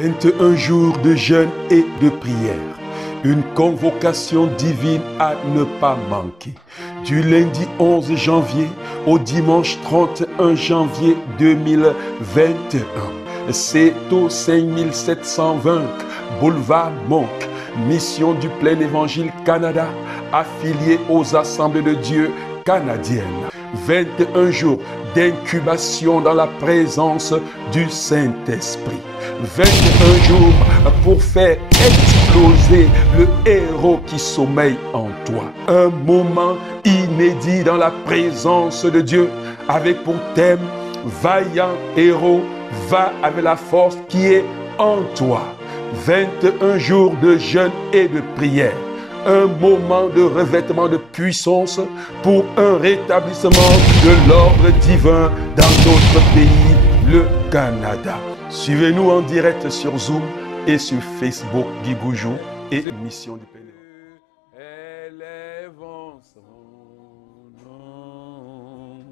21 jours de jeûne et de prière. Une convocation divine à ne pas manquer. Du lundi 11 janvier au dimanche 31 janvier 2021. C'est au 5720 Boulevard Monk, Mission du Plein Évangile Canada, affilié aux Assemblées de Dieu canadiennes. 21 jours d'incubation dans la présence du Saint-Esprit. 21 jours pour faire exploser le héros qui sommeille en toi. Un moment inédit dans la présence de Dieu avec pour thème « Vaillant héros, va avec la force qui est en toi ». 21 jours de jeûne et de prière. Un moment de revêtement de puissance pour un rétablissement de l'ordre divin dans notre pays, le Canada. Suivez-nous en direct sur Zoom et sur Facebook, Guy Goujou et Mission du Plein Évangile. Élèvons son nom.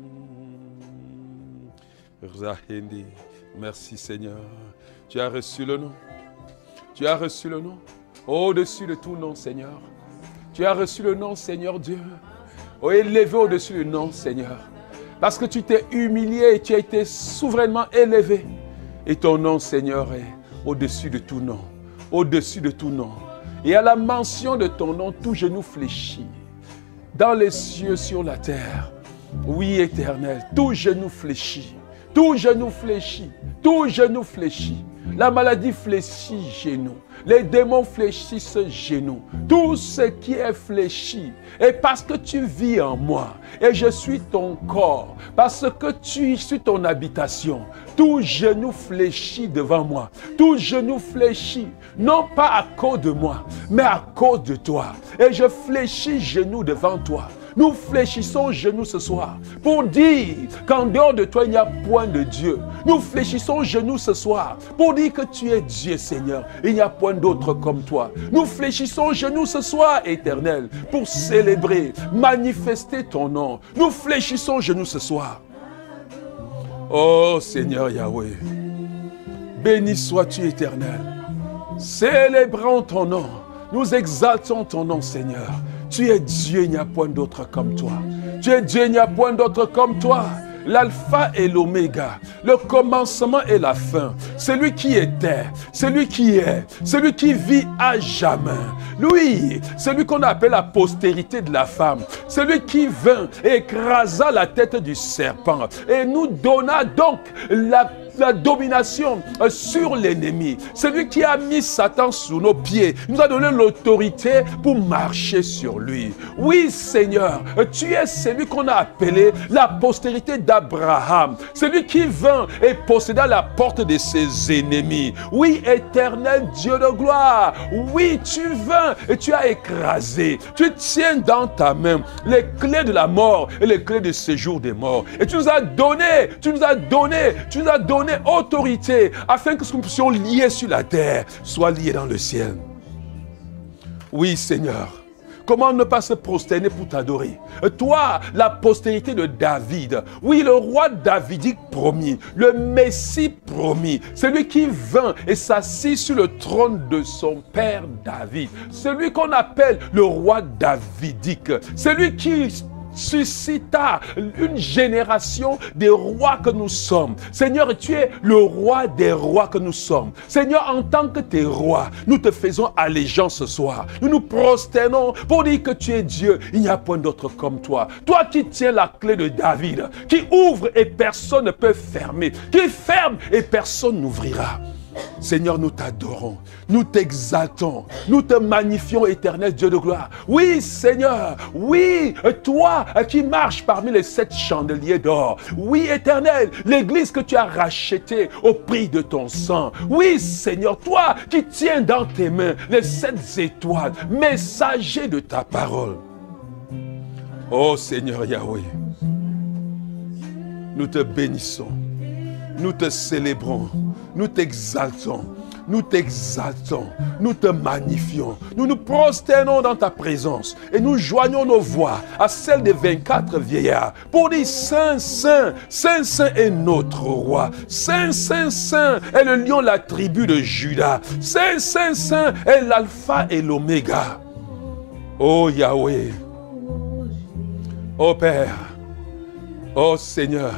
Merci Seigneur. Tu as reçu le nom. Tu as reçu le nom. Au-dessus de tout nom, Seigneur. Tu as reçu le nom, Seigneur Dieu. Oh, élevé au-dessus du nom, Seigneur. Parce que tu t'es humilié et tu as été souverainement élevé. Et ton nom, Seigneur, est au-dessus de tout nom. Au-dessus de tout nom. Et à la mention de ton nom, tout genou fléchit. Dans les cieux, sur la terre. Oui, Éternel, tout genou fléchit. Tout genou fléchit. Tout genou fléchit. La maladie fléchit genou. Les démons fléchissent genoux. Tout ce qui est fléchi. Et parce que tu vis en moi. Et je suis ton corps. Parce que tu suis ton habitation. Tout genou fléchit devant moi. Tout genou fléchit. Non pas à cause de moi. Mais à cause de toi. Et je fléchis genoux devant toi. Nous fléchissons genoux ce soir pour dire qu'en dehors de toi, il n'y a point de Dieu. Nous fléchissons genoux ce soir pour dire que tu es Dieu, Seigneur. Il n'y a point d'autre comme toi. Nous fléchissons genoux ce soir, Éternel, pour célébrer, manifester ton nom. Nous fléchissons genoux ce soir. Oh Seigneur Yahweh, béni sois-tu, Éternel. Célébrons ton nom. Nous exaltons ton nom, Seigneur. Tu es Dieu, il n'y a point d'autre comme toi. Tu es Dieu, il n'y a point d'autre comme toi. L'alpha et l'oméga, le commencement et la fin. Celui qui était, celui qui est, celui qui vit à jamais. Lui, celui qu'on appelle la postérité de la femme. Celui qui vint et écrasa la tête du serpent et nous donna donc la domination sur l'ennemi. Celui qui a mis Satan sous nos pieds, nous a donné l'autorité pour marcher sur lui. Oui, Seigneur, tu es celui qu'on a appelé la postérité d'Abraham. Celui qui vint et posséda la porte de ses ennemis. Oui, éternel Dieu de gloire. Oui, tu vins et tu as écrasé. Tu tiens dans ta main les clés de la mort et les clés du séjour des morts. Et tu nous as donné autorité afin que ce que nous puissions lier sur la terre soit lié dans le ciel. Oui, Seigneur. Comment ne pas se prosterner pour t'adorer? Toi, la postérité de David. Oui, le roi davidique promis. Le Messie promis. Celui qui vint et s'assit sur le trône de son père David. Celui qu'on appelle le roi davidique. Celui qui suscita une génération des rois que nous sommes. Seigneur, tu es le roi des rois que nous sommes. Seigneur, en tant que tes rois, nous te faisons allégeance ce soir. Nous nous prosternons pour dire que tu es Dieu. Il n'y a point d'autre comme toi. Toi qui tiens la clé de David, qui ouvre et personne ne peut fermer, qui ferme et personne n'ouvrira. Seigneur, nous t'adorons, nous t'exaltons, nous te magnifions, éternel Dieu de gloire. Oui, Seigneur, oui, toi qui marches parmi les 7 chandeliers d'or. Oui, éternel, l'église que tu as rachetée au prix de ton sang. Oui, Seigneur, toi qui tiens dans tes mains les 7 étoiles, messager de ta parole. Oh Seigneur Yahweh, nous te bénissons, nous te célébrons. Nous t'exaltons. nous t'exaltons, nous te magnifions, nous nous prosternons dans ta présence et nous joignons nos voix à celles des 24 vieillards pour dire Saint, Saint, Saint, Saint est notre roi. Saint, Saint, Saint est le lion, la tribu de Juda. Saint, Saint, Saint est l'alpha et l'oméga. Oh Yahweh, oh Père, oh Seigneur,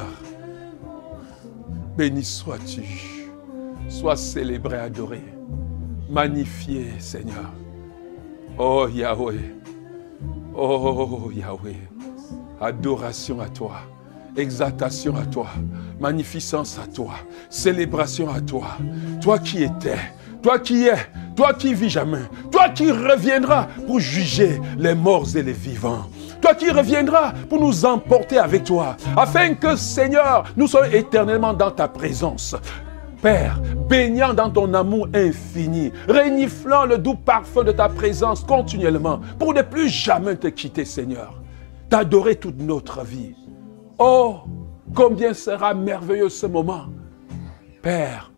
béni sois-tu, sois célébré, adoré, magnifié Seigneur. Oh Yahweh, oh Yahweh, adoration à toi, exaltation à toi, magnificence à toi, célébration à toi, toi qui étais, toi qui es, toi qui vis jamais, toi qui reviendras pour juger les morts et les vivants, toi qui reviendras pour nous emporter avec toi, afin que, Seigneur, nous soyons éternellement dans ta présence. Père, baignant dans ton amour infini, reniflant le doux parfum de ta présence continuellement, pour ne plus jamais te quitter, Seigneur, t'adorer toute notre vie. Oh, combien sera merveilleux ce moment, Père.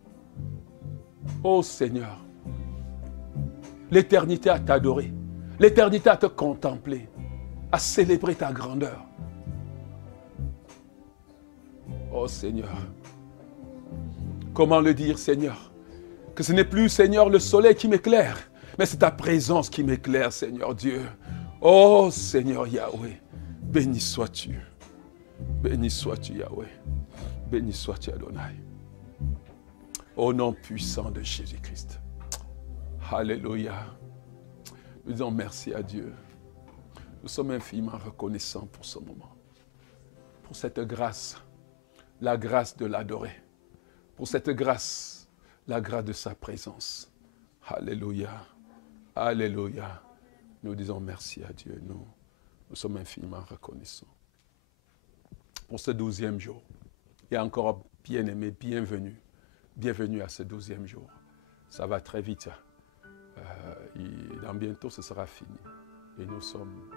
Oh Seigneur, l'éternité à t'adorer, l'éternité à te contempler, à célébrer ta grandeur. Oh Seigneur, comment le dire, Seigneur? Que ce n'est plus, Seigneur, le soleil qui m'éclaire, mais c'est ta présence qui m'éclaire, Seigneur Dieu. Oh Seigneur Yahweh, béni sois-tu. Béni sois-tu, Yahweh. Béni sois-tu, Adonai. Au nom puissant de Jésus-Christ. Alléluia. Nous disons merci à Dieu. Nous sommes infiniment reconnaissants pour ce moment. Pour cette grâce, la grâce de l'adorer. Pour cette grâce, la grâce de sa présence. Alléluia. Alléluia. Nous disons merci à Dieu. Nous sommes infiniment reconnaissants. Pour ce 12e jour. Et encore bien-aimé, bienvenue. Bienvenue à ce 12e jour. Ça va très vite. Dans bientôt, ce sera fini. Et nous sommes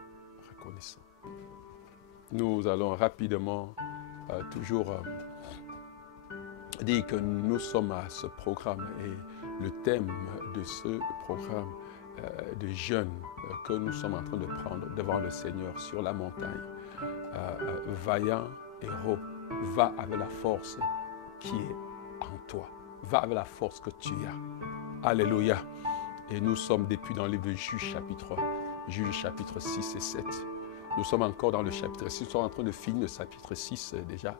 reconnaissants. Nous allons rapidement toujours dire que nous sommes à ce programme et le thème de ce programme de jeûne que nous sommes en train de prendre devant le Seigneur sur la montagne. Vaillant héros, va avec la force qui est en toi. Va avec la force que tu as. Alléluia. Et nous sommes depuis dans le livre de Juges chapitre 6 et 7. Nous sommes encore dans le chapitre 6. Nous sommes en train de finir le chapitre 6 déjà.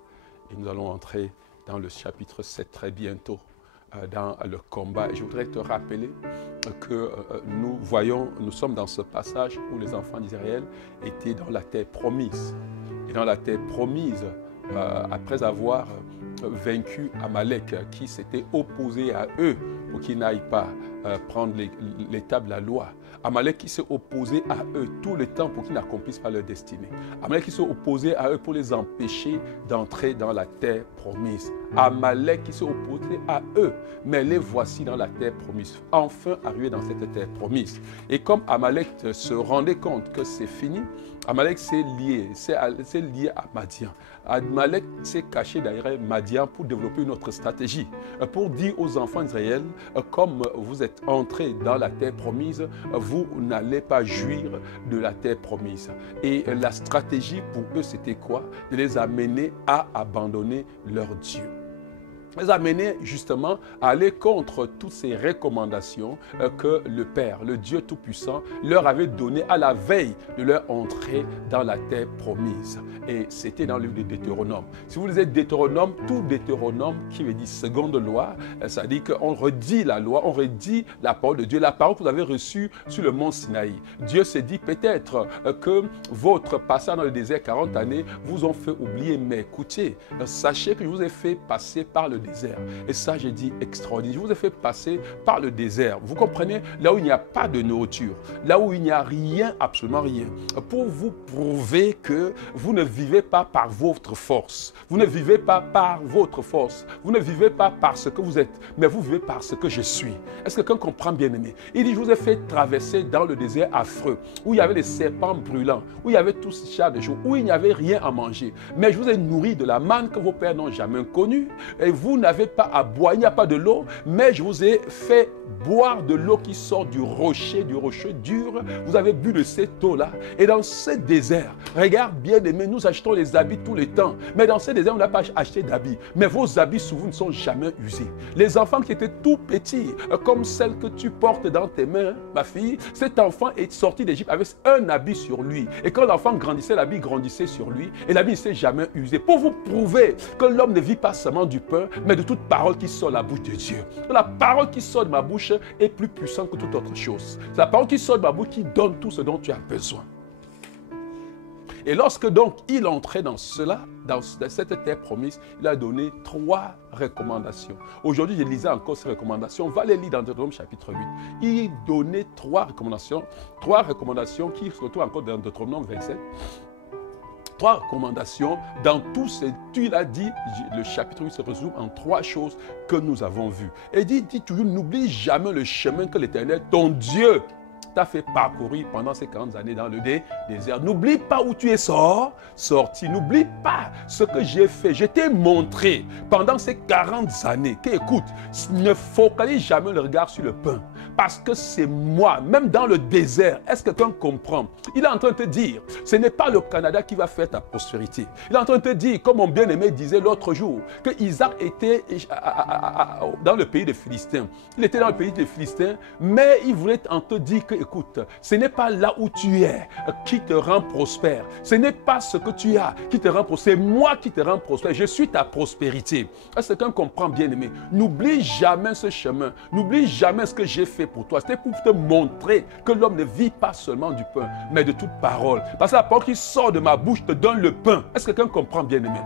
Et nous allons entrer dans le chapitre 7 très bientôt, dans le combat. Et je voudrais te rappeler que nous sommes dans ce passage où les enfants d'Israël étaient dans la terre promise. Et dans la terre promise, après avoir vaincu Amalek qui s'était opposé à eux pour qu'ils n'aillent pas prendre l'état de la loi. Amalek qui s'est opposé à eux tout le temps pour qu'ils n'accomplissent pas leur destinée. Amalek qui s'est opposé à eux pour les empêcher d'entrer dans la terre promise. Amalek qui s'est opposé à eux, mais les voici dans la terre promise. Enfin arrivés dans cette terre promise. Et comme Amalek se rendait compte que c'est fini, Amalek s'est lié à Madian. Amalek s'est caché derrière Madian pour développer une autre stratégie. Pour dire aux enfants d'Israël, comme vous êtes entrés dans la terre promise, vous n'allez pas jouir de la terre promise. Et la stratégie pour eux, c'était quoi? De les amener à abandonner leur Dieu. Les amener justement à aller contre toutes ces recommandations que le Père, le Dieu Tout-Puissant, leur avait données à la veille de leur entrée dans la terre promise. Et c'était dans le livre de Deutéronome. Si vous lisez Deutéronome, tout Deutéronome qui veut dire seconde loi, ça dit qu'on redit la loi, on redit la parole de Dieu, la parole que vous avez reçue sur le mont Sinaï. Dieu s'est dit peut-être que votre passage dans le désert 40 années vous ont fait oublier, mais écoutez, sachez que je vous ai fait passer par le désert. Et ça, j'ai dit extraordinaire. Je vous ai fait passer par le désert. Vous comprenez? Là où il n'y a pas de nourriture, là où il n'y a rien, absolument rien, pour vous prouver que vous ne vivez pas par votre force. Vous ne vivez pas par votre force. Vous ne vivez pas par ce que vous êtes, mais vous vivez par ce que je suis. Est-ce que quelqu'un comprend, bien aimé? Il dit, je vous ai fait traverser dans le désert affreux, où il y avait des serpents brûlants, où il y avait tout ce genre de choses, où il n'y avait rien à manger. Mais je vous ai nourri de la manne que vos pères n'ont jamais connue, et vous vous n'avez pas à boire, il n'y a pas de l'eau, mais je vous ai fait boire de l'eau qui sort du rocher dur. Vous avez bu de cette eau-là. Et dans ce désert, regarde bien aimé, nous achetons les habits tout le temps. Mais dans ce désert, on n'a pas acheté d'habits. Mais vos habits sous vous ne sont jamais usés. Les enfants qui étaient tout petits, comme celle que tu portes dans tes mains, ma fille, cet enfant est sorti d'Égypte avec un habit sur lui. Et quand l'enfant grandissait, l'habit grandissait sur lui. Et l'habit ne s'est jamais usé. Pour vous prouver que l'homme ne vit pas seulement du pain, mais de toute parole qui sort de la bouche de Dieu. La parole qui sort de ma bouche est plus puissante que toute autre chose. C'est la parole qui sort de ma bouche qui donne tout ce dont tu as besoin. Et lorsque donc il entrait dans cela, dans cette terre promise, il a donné 3 recommandations. Aujourd'hui, je lisais encore ces recommandations. On va les lire dans Deutéronome chapitre 8. Il donnait 3 recommandations qui se retrouvent encore dans Deutéronome 27. 3 recommandations dans tout ce qu'il a dit. Le chapitre 8 se résume en 3 choses que nous avons vues. Et dit toujours, n'oublie jamais le chemin que l'Éternel, ton Dieu, t'a fait parcourir pendant ces 40 années dans le désert. N'oublie pas où tu es sorti. N'oublie pas ce que j'ai fait. Je t'ai montré pendant ces 40 années que, écoute, ne focalise jamais le regard sur le pain. Parce que c'est moi, même dans le désert, est-ce que quelqu'un comprend? Il est en train de te dire, ce n'est pas le Canada qui va faire ta prospérité. Il est en train de te dire, comme mon bien-aimé disait l'autre jour, que Isaac était dans le pays des Philistins. Il était dans le pays des Philistins, mais il voulait en te dire que, écoute, ce n'est pas là où tu es qui te rend prospère. Ce n'est pas ce que tu as qui te rend prospère. C'est moi qui te rend prospère. Je suis ta prospérité. Est-ce que quelqu'un comprend, bien-aimé? N'oublie jamais ce chemin. N'oublie jamais ce que j'ai fait pour toi. C'était pour te montrer que l'homme ne vit pas seulement du pain, mais de toute parole. Parce que la parole qui sort de ma bouche te donne le pain. Est-ce que quelqu'un comprend, bien-aimé?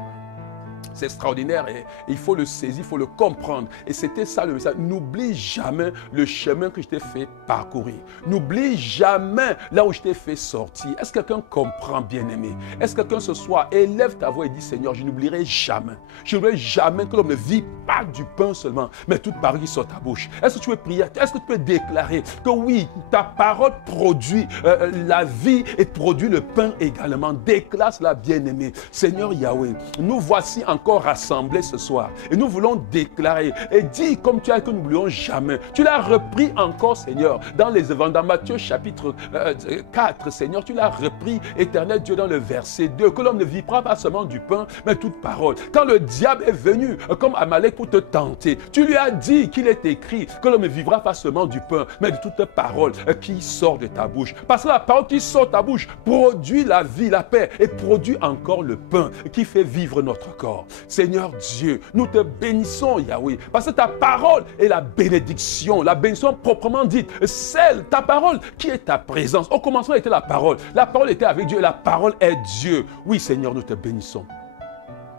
C'est extraordinaire et il faut le saisir, il faut le comprendre. Et c'était ça le message. N'oublie jamais le chemin que je t'ai fait parcourir. N'oublie jamais là où je t'ai fait sortir. Est-ce que quelqu'un comprend, bien-aimé? Est-ce que quelqu'un ce soir élève ta voix et dit, Seigneur, je n'oublierai jamais. Je n'oublierai jamais que l'homme ne vit pas du pain seulement, mais toute parole qui sort de ta bouche. Est-ce que tu peux prier? Est-ce que tu peux déclarer que oui, ta parole produit la vie et produit le pain également? Déclare cela, bien-aimé. Seigneur Yahweh, nous voici encore rassemblés ce soir et nous voulons déclarer et dire comme tu as que nous n'oublions jamais. Tu l'as repris encore, Seigneur, dans les évangiles, dans Matthieu chapitre 4, Seigneur, tu l'as repris, éternel Dieu, dans le verset 2, que l'homme ne vivra pas seulement du pain, mais toute parole. Quand le diable est venu comme Amalek pour te tenter, tu lui as dit qu'il est écrit que l'homme ne vivra pas seulement du pain, mais de toute parole qui sort de ta bouche. Parce que la parole qui sort de ta bouche produit la vie, la paix et produit encore le pain qui fait vivre notre corps. Seigneur Dieu, nous te bénissons, Yahweh, parce que ta parole est la bénédiction proprement dite. Celle, ta parole, qui est ta présence. Au commencement était la parole. La parole était avec Dieu et la parole est Dieu. Oui, Seigneur, nous te bénissons.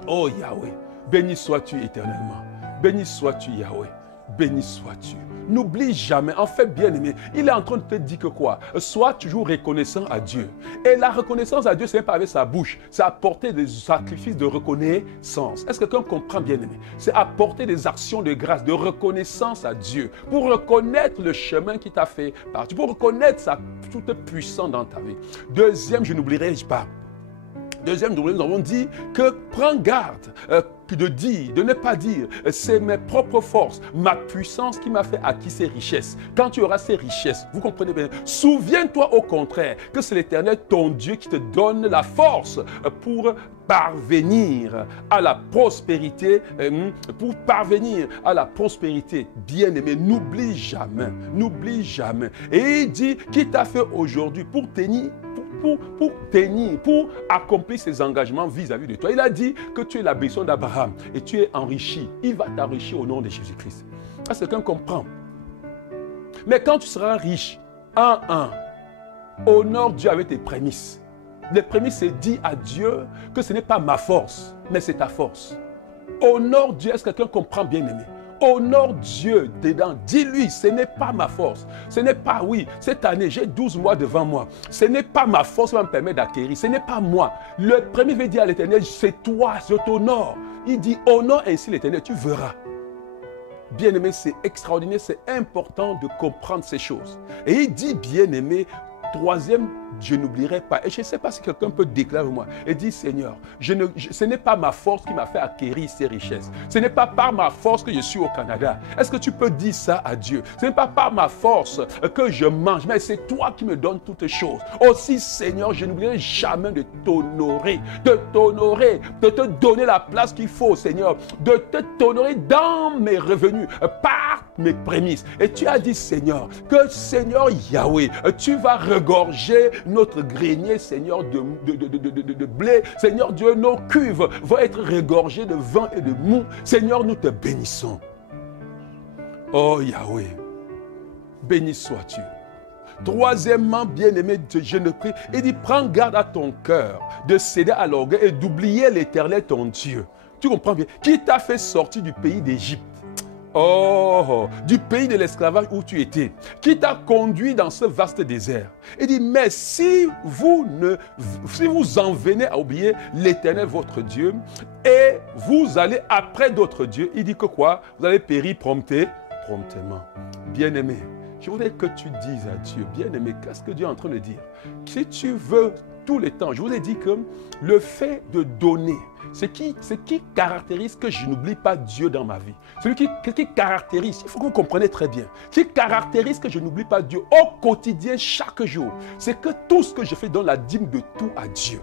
Oh Yahweh, béni sois-tu éternellement. Béni sois-tu, Yahweh. Béni sois-tu. N'oublie jamais, en fait, bien-aimé, il est en train de te dire que quoi? Sois toujours reconnaissant à Dieu. Et la reconnaissance à Dieu, ce n'est pas avec sa bouche, c'est apporter des sacrifices de reconnaissance. Est-ce que quelqu'un comprend, bien-aimé? C'est apporter des actions de grâce, de reconnaissance à Dieu, pour reconnaître le chemin qui t'a fait partir, pour reconnaître sa toute puissance dans ta vie. Deuxième, je n'oublierai pas. Deuxième, nous avons dit que prends garde de ne pas dire c'est mes propres forces, ma puissance qui m'a fait acquis ces richesses. Quand tu auras ces richesses, vous comprenez bien, souviens-toi au contraire que c'est l'Éternel ton Dieu qui te donne la force pour parvenir à la prospérité, bien-aimé. N'oublie jamais. Et il dit qu'il t'a fait aujourd'hui pour accomplir ses engagements vis-à-vis de toi. Il a dit que tu es la bénédiction d'Abraham et tu es enrichi. Il va t'enrichir au nom de Jésus-Christ. Est-ce que quelqu'un comprend? Mais quand tu seras riche, honore Dieu avec tes prémices. Les prémices, c'est dire à Dieu que ce n'est pas ma force, mais c'est ta force. Honore Dieu. Est-ce que quelqu'un comprend, bien-aimé? Honore Dieu dedans. Dis-lui, ce n'est pas ma force. Ce n'est pas, oui, cette année, j'ai 12 mois devant moi. Ce n'est pas ma force qui va me permettre d'acquérir. Ce n'est pas moi. Le premier veut dire à l'Éternel, c'est toi, je t'honore. Il dit, honore ainsi l'Éternel, tu verras. Bien-aimé, c'est extraordinaire, c'est important de comprendre ces choses. Et il dit, bien-aimé, troisième, je n'oublierai pas. Et je ne sais pas si quelqu'un peut déclarer moi et dire, Seigneur, ce n'est pas ma force qui m'a fait acquérir ces richesses. Ce n'est pas par ma force que je suis au Canada. Est-ce que tu peux dire ça à Dieu? Ce n'est pas par ma force que je mange, mais c'est toi qui me donnes toutes choses. Aussi, Seigneur, je n'oublierai jamais de t'honorer, de te donner la place qu'il faut, Seigneur, de t'honorer dans mes revenus, par mes prémices. Et tu as dit, Seigneur, que Seigneur Yahweh, tu vas regorger notre grenier, Seigneur, de blé. Seigneur Dieu, nos cuves vont être regorgées de vin et de mou. Seigneur, nous te bénissons. Oh Yahweh, béni sois-tu. Troisièmement, bien-aimé, je ne prie, il dit, prends garde à ton cœur de céder à l'orgueil et d'oublier l'Éternel ton Dieu. Tu comprends bien? Qui t'a fait sortir du pays d'Égypte? Oh, du pays de l'esclavage où tu étais, qui t'a conduit dans ce vaste désert. Il dit, mais si vous en venez à oublier l'Éternel votre Dieu et vous allez après d'autres dieux, il dit que quoi? Vous allez périr promptement. Bien-aimé, je voudrais que tu dises à Dieu, bien-aimé, qu'est-ce que Dieu est en train de dire? Si tu veux tous les temps, je vous ai dit que le fait de donner, ce qui caractérise que je n'oublie pas Dieu dans ma vie. Celui qui caractérise, il faut que vous compreniez très bien, qui caractérise que je n'oublie pas Dieu au quotidien, chaque jour, c'est que tout ce que je fais donne la dîme de tout à Dieu.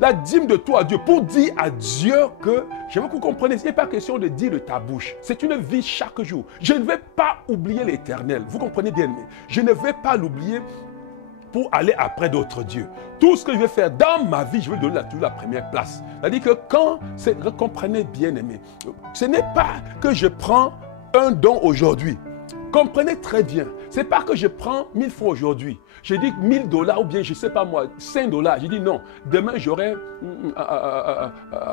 La dîme de tout à Dieu, pour dire à Dieu que, je veux que vous compreniez, ce n'est pas question de dire de ta bouche, c'est une vie chaque jour. Je ne vais pas oublier l'Éternel, vous comprenez bien, mais je ne vais pas l'oublier pour aller après d'autres dieux. Tout ce que je vais faire dans ma vie, je vais donner la première place. C'est-à-dire que comprenez bien aimé, ce n'est pas que je prends un don aujourd'hui. Comprenez très bien, ce n'est pas que je prends 1000 francs aujourd'hui. Je dis $1000 ou bien je ne sais pas moi, $5. Je dis non, demain j'aurai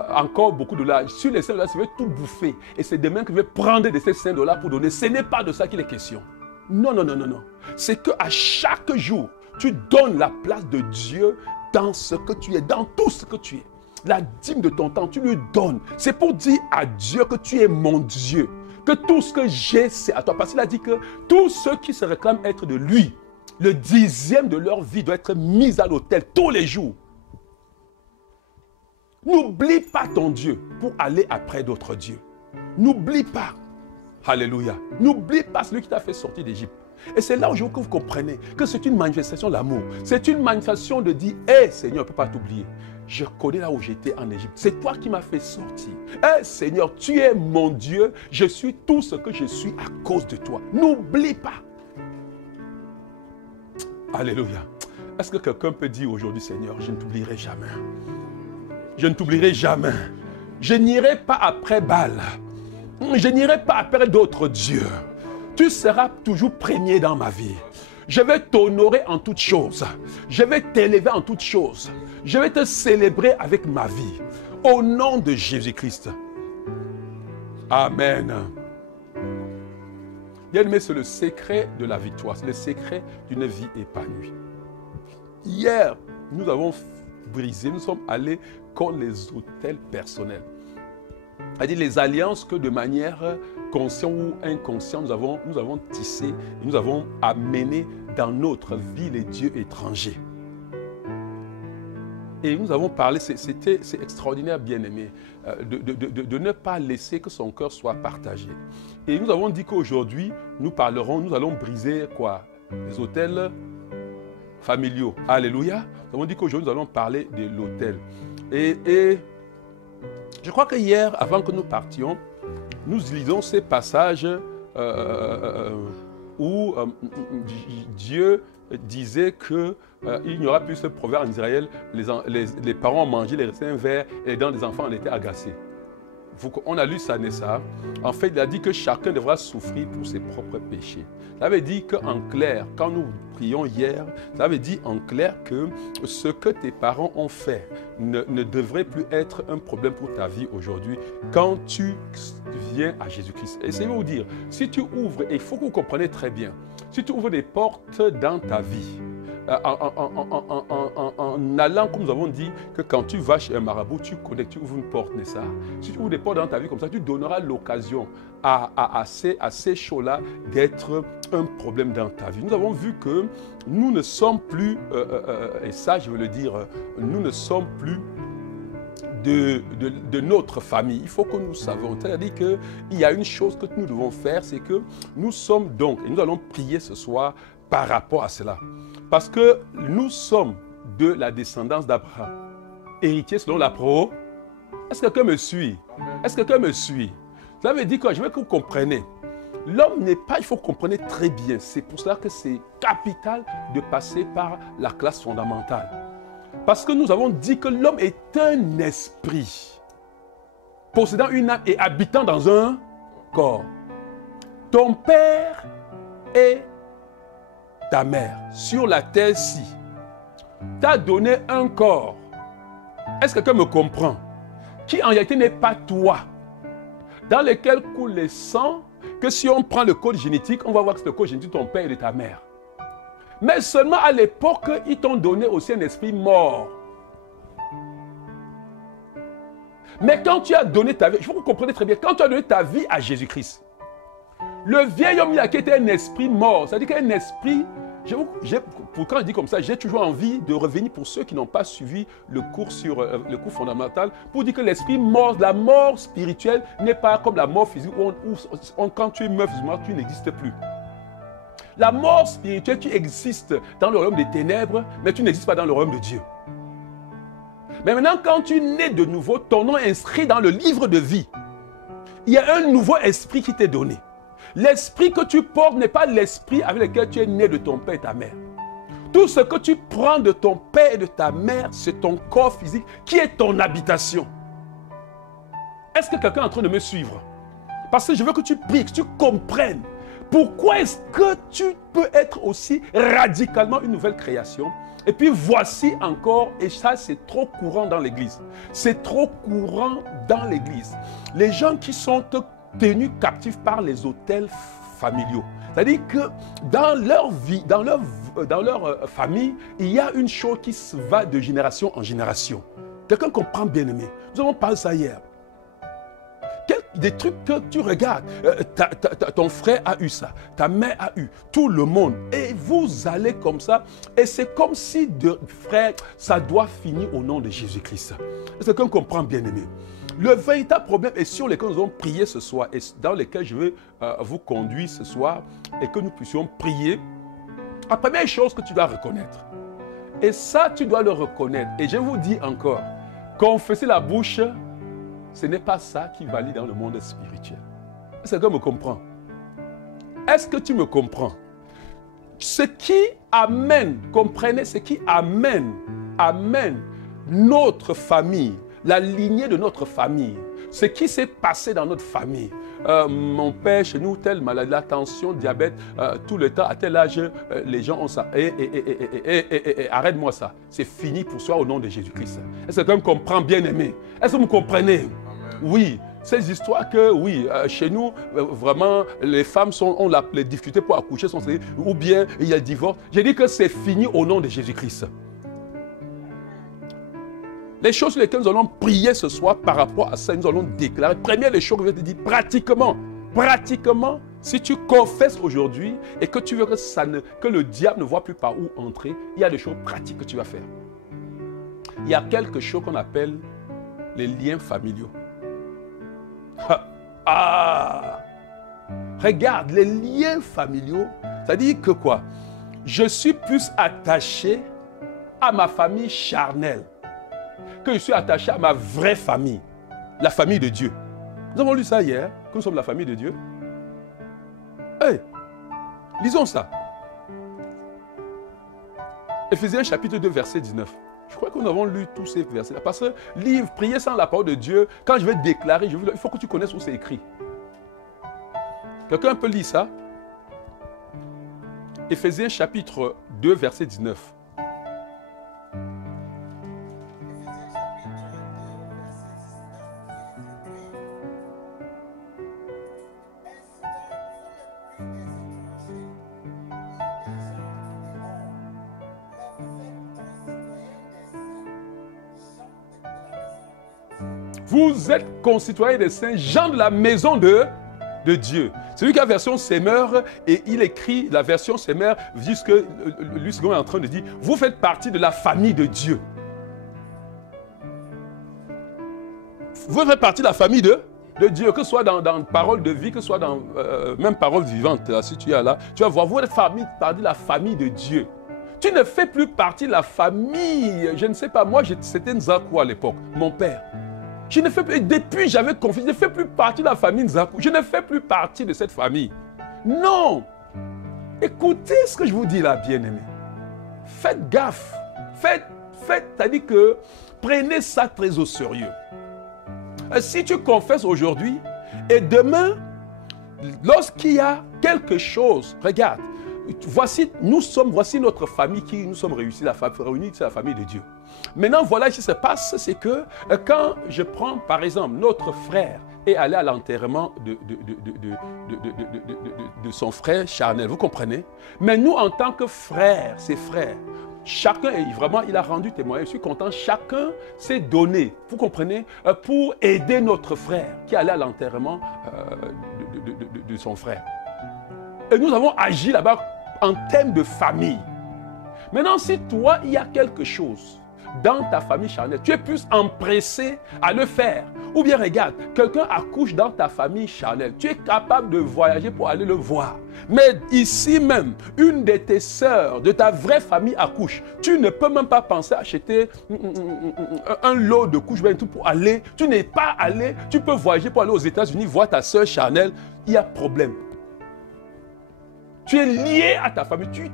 encore beaucoup de dollars. Sur les $5, je vais tout bouffer. Et c'est demain que je vais prendre de ces $5 pour donner. Ce n'est pas de ça qu'il est question. Non, non, non, non, non. C'est qu'à chaque jour, tu donnes la place de Dieu dans ce que tu es, dans tout ce que tu es. La dîme de ton temps, tu lui donnes. C'est pour dire à Dieu que tu es mon Dieu. Que tout ce que j'ai, c'est à toi. Parce qu'il a dit que tous ceux qui se réclament être de lui, le 10e de leur vie doit être mis à l'autel tous les jours. N'oublie pas ton Dieu pour aller après d'autres dieux. N'oublie pas. Alléluia. N'oublie pas celui qui t'a fait sortir d'Égypte. Et c'est là où je veux que vous compreniez que c'est une manifestation d'amour. C'est une manifestation de dire, hé Seigneur, je ne peux pas t'oublier. Je connais là où j'étais en Égypte. C'est toi qui m'as fait sortir. Hé Seigneur, tu es mon Dieu. Je suis tout ce que je suis à cause de toi. N'oublie pas. Alléluia. Est-ce que quelqu'un peut dire aujourd'hui, Seigneur, je ne t'oublierai jamais. Je ne t'oublierai jamais. Je n'irai pas après Baal. Je n'irai pas après d'autres dieux. Tu seras toujours premier dans ma vie. Je vais t'honorer en toutes choses. Je vais t'élever en toutes choses. Je vais te célébrer avec ma vie. Au nom de Jésus-Christ. Amen. Bien-aimé, c'est le secret de la victoire. C'est le secret d'une vie épanouie. Hier, nous avons brisé, nous sommes allés contre les autels personnels. C'est-à-dire les alliances que de manière consciente ou inconsciente, nous avons tissé, nous avons amené dans notre vie les dieux étrangers. Et nous avons parlé, c'est extraordinaire, bien-aimé, de ne pas laisser que son cœur soit partagé. Et nous avons dit qu'aujourd'hui, nous allons briser quoi? Les autels familiaux. Alléluia. Nous avons dit qu'aujourd'hui, nous allons parler de l'autel. Et je crois que hier, avant que nous partions, nous lisons ces passages où Dieu disait qu'il n'y aura plus ce proverbe en Israël, les parents ont mangé les raisins verts et les dents des enfants en étaient agacées. On a lu ça, n'est-ce pas? En fait, il a dit que chacun devra souffrir pour ses propres péchés. Ça veut dire qu'en clair, quand nous prions hier, ça veut dire en clair que ce que tes parents ont fait ne devrait plus être un problème pour ta vie aujourd'hui quand tu viens à Jésus-Christ. Et c'est vous dire, si tu ouvres, et il faut que vous compreniez très bien, si tu ouvres des portes dans ta vie, en allant, comme nous avons dit, que quand tu vas chez un marabout, tu connais, tu ouvres une porte, n'est-ce pas? Si tu ouvres des portes dans ta vie comme ça, tu donneras l'occasion à ces choses-là d'être un problème dans ta vie. Nous avons vu que nous ne sommes plus, et ça je veux le dire, nous ne sommes plus de notre famille. Il faut que nous savions. C'est-à-dire qu'il y a une chose que nous devons faire, c'est que nous sommes donc, et nous allons prier ce soir par rapport à cela. Parce que nous sommes de la descendance d'Abraham, héritiers selon la pro. Est-ce que quelqu'un me suit? Est-ce que quelqu'un me suit? Ça veut dire que je veux que vous compreniez. L'homme n'est pas, il faut comprendre très bien. C'est pour cela que c'est capital de passer par la classe fondamentale. Parce que nous avons dit que l'homme est un esprit, possédant une âme et habitant dans un corps. Ton père et ta mère, sur la terre-ci, t'a donné un corps. Est-ce que quelqu'un me comprend? Qui en réalité n'est pas toi, dans lequel coule le sang, que si on prend le code génétique, on va voir que c'est le code génétique de ton père et de ta mère. Mais seulement à l'époque, ils t'ont donné aussi un esprit mort. Mais quand tu as donné ta vie, il faut que vous compreniez très bien, quand tu as donné ta vie à Jésus-Christ, le vieil homme qui était un esprit mort, c'est-à-dire qu'un esprit, quand je dis comme ça, j'ai toujours envie de revenir pour ceux qui n'ont pas suivi le cours sur le cours fondamental, pour dire que l'esprit mort, la mort spirituelle n'est pas comme la mort physique où quand tu es mort physiquement, tu n'existes plus. La mort spirituelle, tu existes dans le royaume des ténèbres, mais tu n'existes pas dans le royaume de Dieu. Mais maintenant, quand tu nais de nouveau, ton nom est inscrit dans le livre de vie. Il y a un nouveau esprit qui t'est donné. L'esprit que tu portes n'est pas l'esprit avec lequel tu es né de ton père et ta mère. Tout ce que tu prends de ton père et de ta mère, c'est ton corps physique qui est ton habitation. Est-ce que quelqu'un est en train de me suivre? Parce que je veux que tu pries, que tu comprennes. Pourquoi est-ce que tu peux être aussi radicalement une nouvelle création? Et puis voici encore, et ça c'est trop courant dans l'église. C'est trop courant dans l'église. Les gens qui sont tenus captifs par les autels familiaux. C'est-à-dire que dans leur vie, dans leur famille, il y a une chose qui se va de génération en génération. Quelqu'un comprend bien aimé. Nous avons parlé de ça hier. Des trucs que tu regardes, ton frère a eu ça, ta mère a eu, tout le monde. Et vous allez comme ça, et c'est comme si, frère, ça doit finir au nom de Jésus-Christ. Est-ce que quelqu'un comprend bien aimé? Le véritable problème est sur lequel nous allons prier ce soir, et dans lequel je veux vous conduire ce soir, et que nous puissions prier. La première chose que tu dois reconnaître, et ça tu dois le reconnaître, et je vous dis encore, confesser la bouche, ce n'est pas ça qui valide dans le monde spirituel. Est-ce que quelqu'un me comprend? Est-ce que tu me comprends? Ce qui amène, comprenez, ce qui amène notre famille, la lignée de notre famille, ce qui s'est passé dans notre famille. Mon père, chez nous, telle maladie, la tension, diabète, tout le temps, à tel âge, les gens ont ça. Arrête-moi ça. C'est fini pour soi au nom de Jésus-Christ. Est-ce que quelqu'un me comprend, bien aimé? Est-ce que vous me comprenez? Oui, ces histoires que, oui, chez nous, vraiment, les femmes ont les difficultés pour accoucher, ou bien il y a le divorce. J'ai dit que c'est fini au nom de Jésus-Christ. Les choses sur lesquelles nous allons prier ce soir par rapport à ça, nous allons déclarer. Première des choses que je vais te dire, pratiquement, si tu confesses aujourd'hui et que tu veux que le diable ne voit plus par où entrer, il y a des choses pratiques que tu vas faire. Il y a quelque chose qu'on appelle les liens familiaux. Regarde, les liens familiaux, ça dit que quoi? Je suis plus attaché à ma famille charnelle que je suis attaché à ma vraie famille, la famille de Dieu. Nous avons lu ça hier, que nous sommes la famille de Dieu. Hey, lisons ça. Éphésiens chapitre 2, verset 19. Je crois que nous avons lu tous ces versets-là. Parce que prier sans la parole de Dieu, quand je vais déclarer, il faut que tu connaisses où c'est écrit. Quelqu'un peut lire ça? Éphésiens chapitre 2, verset 19. vous êtes concitoyens des saints, gens de la maison de Dieu. Celui qui a la version Semeur, et il écrit la version Semeur, jusque lui est en train de dire, vous faites partie de la famille de Dieu. Vous faites partie de la famille de Dieu, que ce soit dans parole de vie, que ce soit dans même parole vivante, là, si tu es là, tu vas voir, vous êtes partie de la famille de Dieu. Tu ne fais plus partie de la famille, je ne sais pas, moi c'était Nzakou à l'époque, mon père. Je ne fais plus, depuis j'avais confiance, je ne fais plus partie de la famille Nzakou, je ne fais plus partie de cette famille. Non! Écoutez ce que je vous dis là, bien-aimés. Faites gaffe, c'est-à-dire que prenez ça très au sérieux. Si tu confesses aujourd'hui et demain, lorsqu'il y a quelque chose, regarde, voici notre famille qui nous sommes réunis, c'est la famille de Dieu. Maintenant, voilà ce qui se passe, c'est que quand je prends par exemple notre frère est allé à l'enterrement de son frère charnel, vous comprenez? Mais nous, en tant que frères, ses frères, chacun, vraiment, il a rendu témoignage, je suis content, chacun s'est donné, vous comprenez, pour aider notre frère qui allait à l'enterrement de son frère. Et nous avons agi là-bas en termes de famille. Maintenant, si toi, il y a quelque chose dans ta famille charnelle, tu es plus empressé à le faire. Ou bien regarde, quelqu'un accouche dans ta famille charnelle, tu es capable de voyager pour aller le voir. Mais ici même, une de tes sœurs, de ta vraie famille accouche, tu ne peux même pas penser à acheter un lot de couches pour aller. Tu n'es pas allé, tu peux voyager pour aller aux États-Unis, voir ta sœur charnelle, il y a problème. Tu es lié à ta famille, tu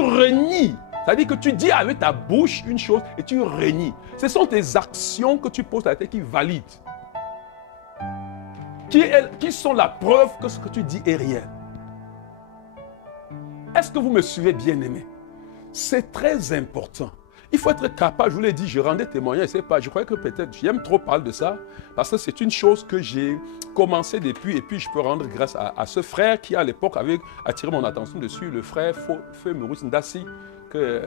renies. C'est-à-dire que tu dis avec ta bouche une chose et tu renies. Ce sont tes actions que tu poses à la tête qui valident. Qui sont la preuve que ce que tu dis est réel. Est-ce que vous me suivez, bien-aimés? C'est très important. Il faut être capable, je vous l'ai dit, je rendais témoignage, je croyais que peut-être, j'aime trop parler de ça, parce que c'est une chose que j'ai commencé depuis, et puis je peux rendre grâce à ce frère qui, à l'époque, avait attiré mon attention dessus, le frère Feu Maurice Ndassi, que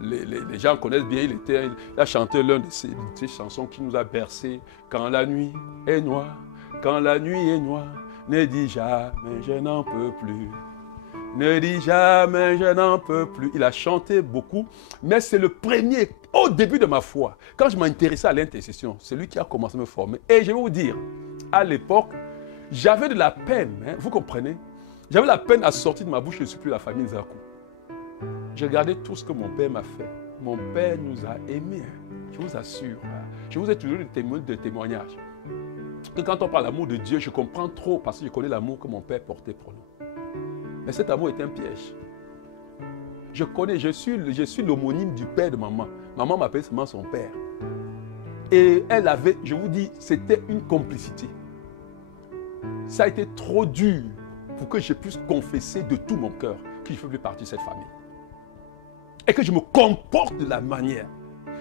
les gens connaissent bien. Il a chanté l'une de ces chansons qui nous a bercé. Quand la nuit est noire, quand la nuit est noire, ne dis jamais je n'en peux plus. Ne dis jamais je n'en peux plus. Il a chanté beaucoup, mais c'est le premier, au début de ma foi, quand je m'intéressais à l'intercession, c'est lui qui a commencé à me former. Et je vais vous dire, à l'époque, j'avais de la peine, hein, vous comprenez? J'avais la peine à sortir de ma bouche, je ne suis plus la famille Nzakou. J'ai regardé tout ce que mon père m'a fait. Mon père nous a aimés, hein, je vous assure. Hein. Je vous ai toujours de témoignages. Que quand on parle d'amour de Dieu, je comprends trop parce que je connais l'amour que mon père portait pour nous. Mais cet amour est un piège. Je suis l'homonyme du père de maman. Maman m'appelait seulement son père. Et elle avait, je vous dis, c'était une complicité. Ça a été trop dur pour que je puisse confesser de tout mon cœur que je ne fais plus partie de cette famille. Et que je me comporte de la manière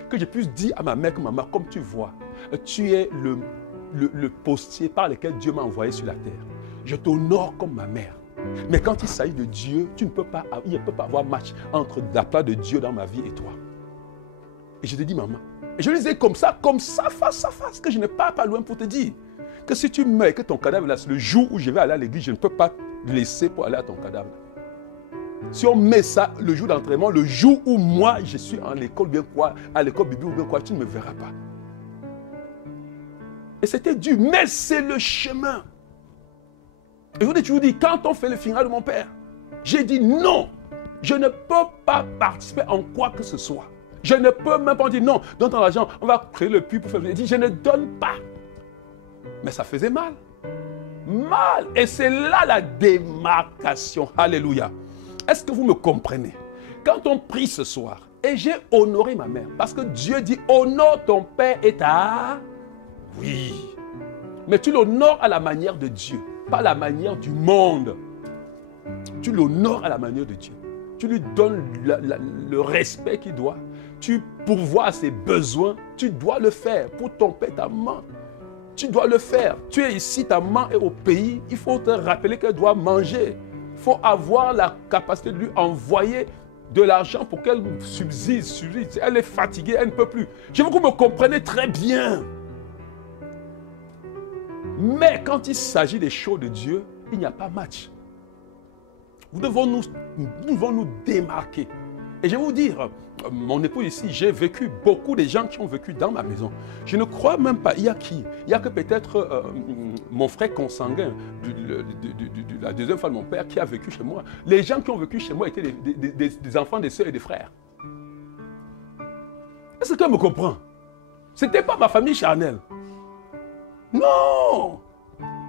que je puisse dire à ma mère que maman, comme tu vois, tu es le postier par lequel Dieu m'a envoyé sur la terre. Je t'honore comme ma mère. Mais quand il s'agit de Dieu, il ne peut pas avoir match entre la part de Dieu dans ma vie et toi. Et je te dis, maman, et je lui disais comme ça, face à face, que je n'ai pas loin pour te dire que si tu meurs et que ton cadavre, là, le jour où je vais aller à l'église, je ne peux pas te laisser pour aller à ton cadavre. Si on met ça le jour d'entraînement, le jour où moi je suis en école, bien quoi, à l'école biblique ou bien quoi, tu ne me verras pas. Et c'était dur, mais c'est le chemin. Et je vous dis, quand on fait le funérail de mon père, j'ai dit non, je ne peux pas participer en quoi que ce soit. Je ne peux même pas dire non, donne ton argent, on va créer le puits pour faire. J'ai dit, je ne donne pas. Mais ça faisait mal. Mal. Et c'est là la démarcation. Alléluia. Est-ce que vous me comprenez? Quand on prie ce soir, et j'ai honoré ma mère, parce que Dieu dit, honore ton père et ta... Oui. Mais tu l'honores à la manière de Dieu, pas à la manière du monde. Tu l'honores à la manière de Dieu. Tu lui donnes le respect qu'il doit. Tu pourvois à ses besoins. Tu dois le faire pour ton père, ta maman. Tu dois le faire. Tu es ici, ta maman est au pays. Il faut te rappeler qu'elle doit manger. Il faut avoir la capacité de lui envoyer de l'argent pour qu'elle subsiste. Elle est fatiguée, elle ne peut plus. Je veux que vous me compreniez très bien. Mais quand il s'agit des choses de Dieu, il n'y a pas match. Nous devons nous démarquer. Et je vais vous dire, mon époux ici, j'ai vécu beaucoup de gens qui ont vécu dans ma maison. Je ne crois même pas, il y a qui? Il y a que peut-être mon frère consanguin, la deuxième femme de mon père, qui a vécu chez moi. Les gens qui ont vécu chez moi étaient des enfants, des soeurs et des frères. Est-ce que tu me comprends? Ce n'était pas ma famille charnelle. Non!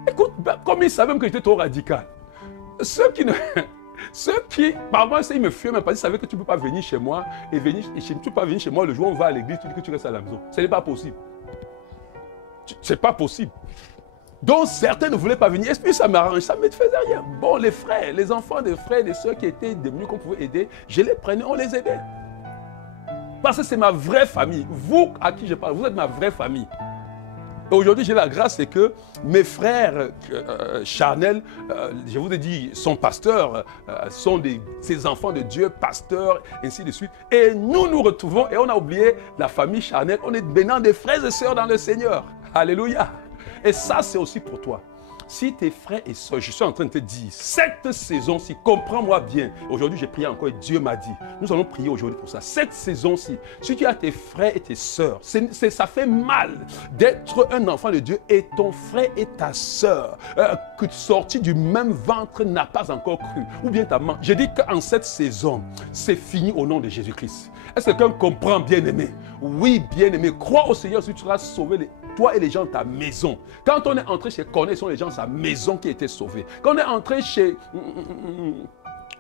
Écoute, comme ils savaient même que j'étais trop radical. Ceux qui, parfois, ils me fuient même parce qu'ils savaient que tu ne peux pas venir chez moi et tu ne peux pas venir chez moi le jour où on va à l'église, tu dis que tu restes à la maison. Ce n'est pas possible. Ce n'est pas possible. Donc certains ne voulaient pas venir. Est-ce que ça m'arrange? Ça ne me faisait rien. Bon, les frères, les enfants des frères, des soeurs qui étaient des mieux qu'on pouvait aider, je les prenais, on les aidait. Parce que c'est ma vraie famille. Vous, à qui je parle, vous êtes ma vraie famille. Et aujourd'hui, j'ai la grâce, c'est que mes frères charnels, je vous ai dit, sont pasteurs, sont ces enfants de Dieu, pasteurs, ainsi de suite. Et nous nous retrouvons, et on a oublié la famille charnelle, on est maintenant des frères et sœurs dans le Seigneur. Alléluia. Et ça, c'est aussi pour toi. Si tes frères et sœurs, je suis en train de te dire, cette saison-ci, comprends-moi bien. Aujourd'hui, j'ai prié encore et Dieu m'a dit, nous allons prier aujourd'hui pour ça. Cette saison-ci, si tu as tes frères et tes sœurs, ça fait mal d'être un enfant de Dieu et ton frère et ta sœur, que sorti du même ventre, n'a pas encore cru. Ou bien ta main. Je dis qu'en cette saison, c'est fini au nom de Jésus-Christ. Est-ce que quelqu'un comprend, bien-aimé? Oui, bien-aimé. Crois au Seigneur si tu seras sauvé, toi et les gens de ta maison. Quand on est entré chez Corneille, ce sont les gens de sa maison qui étaient sauvés. Quand on est entré chez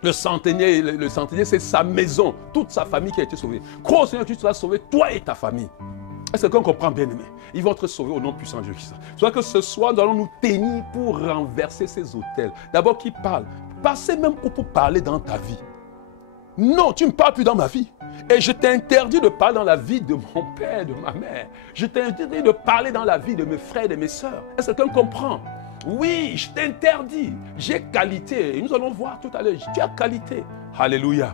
le centenier, c'est sa maison, toute sa famille qui a été sauvée. Crois au Seigneur que tu seras sauvé, toi et ta famille. Est-ce que quelqu'un comprend, bien-aimé? Ils vont être sauvés au nom puissant de Jésus-Christ. Soit que ce soir, nous allons nous tenir pour renverser ces autels. D'abord, qui parle? Passez même pour parler dans ta vie. Non, tu ne parles plus dans ma vie. Et je t'interdis de parler dans la vie de mon père, de ma mère. Je t'interdis de parler dans la vie de mes frères et de mes sœurs. Est-ce que quelqu'un comprend? Oui, je t'interdis. J'ai qualité. Et nous allons voir tout à l'heure. Tu as qualité. Alléluia.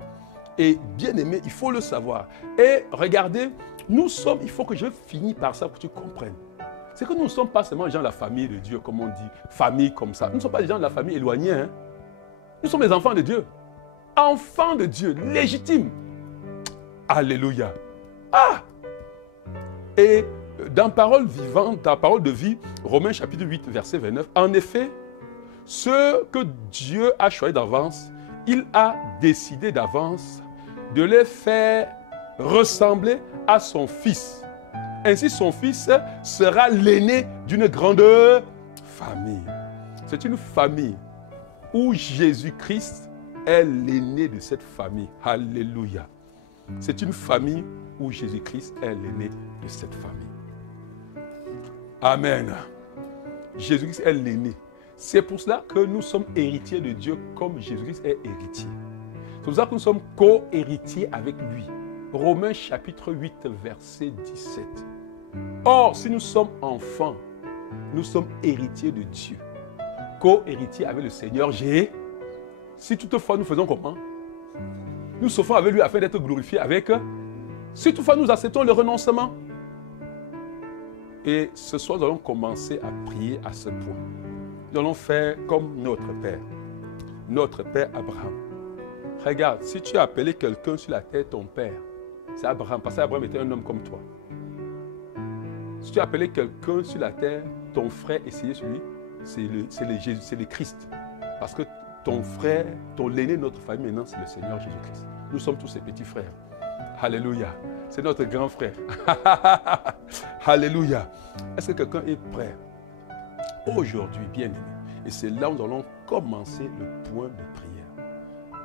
Et bien aimé, il faut le savoir. Et regardez, nous sommes, il faut que je finisse par ça pour que tu comprennes. C'est que nous ne sommes pas seulement les gens de la famille de Dieu, comme on dit, famille comme ça. Nous ne sommes pas des gens de la famille éloignés. Hein? Nous sommes les enfants de Dieu. Enfants de Dieu, légitimes. Alléluia. Ah! Et dans Parole vivante, dans Parole de vie, Romains chapitre 8, verset 29, en effet, ceux que Dieu a choisis d'avance, il a décidé d'avance de les faire ressembler à son Fils. Ainsi, son Fils sera l'aîné d'une grande famille. C'est une famille où Jésus-Christ est l'aîné de cette famille. Alléluia. C'est une famille où Jésus-Christ est l'aîné de cette famille. Amen. Jésus-Christ est l'aîné. C'est pour cela que nous sommes héritiers de Dieu comme Jésus-Christ est héritier. C'est pour ça que nous sommes co-héritiers avec lui. Romains chapitre 8, verset 17. Or, si nous sommes enfants, nous sommes héritiers de Dieu. Co-héritiers avec le Seigneur Jésus. Si toutefois nous faisons comment? Nous souffrons avec lui afin d'être glorifiés avec. Si toutefois nous acceptons le renoncement. Et ce soir, nous allons commencer à prier à ce point. Nous allons faire comme notre Père. Notre Père Abraham. Regarde, si tu as appelé quelqu'un sur la terre ton Père, c'est Abraham, parce qu'Abraham était un homme comme toi. Si tu as appelé quelqu'un sur la terre, ton frère, essayez sur lui, c'est le Christ. Parce que ton frère, ton l'aîné de notre famille maintenant, c'est le Seigneur Jésus-Christ. Nous sommes tous ses petits frères. Alléluia. C'est notre grand frère. Alléluia. Est-ce que quelqu'un est prêt? Aujourd'hui, bien-aimé. Et c'est là où nous allons commencer le point de prière.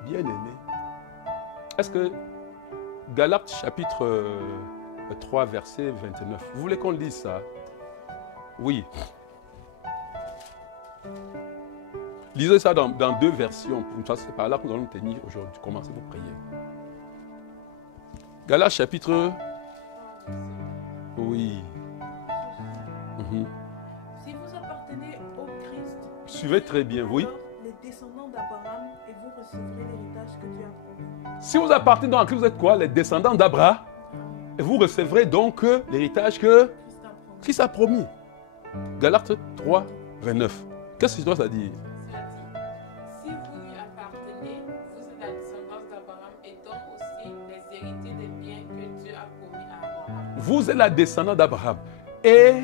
Bien-aimé. Est-ce que Galates chapitre 3, verset 29. Vous voulez qu'on lise ça? Oui. Lisez ça dans deux versions. C'est par là que nous allons tenir aujourd'hui. Commencez pour prier. Galates chapitre... Oui. Si vous appartenez au Christ, suivez très bien, oui. Les descendants d'Abraham, et vous recevrez l'héritage que Dieu a promis. Si vous appartenez dans Christ, vous êtes quoi? Les descendants d'Abraham. Et vous recevrez donc l'héritage que Christ a promis. Galates 3, 29. Qu'est-ce que toi ça dit? Ça dit, si vous lui appartenez, vous êtes la descendance d'Abraham et donc aussi les héritiers des biens que Dieu a promis à Abraham. Vous êtes la descendance d'Abraham. Et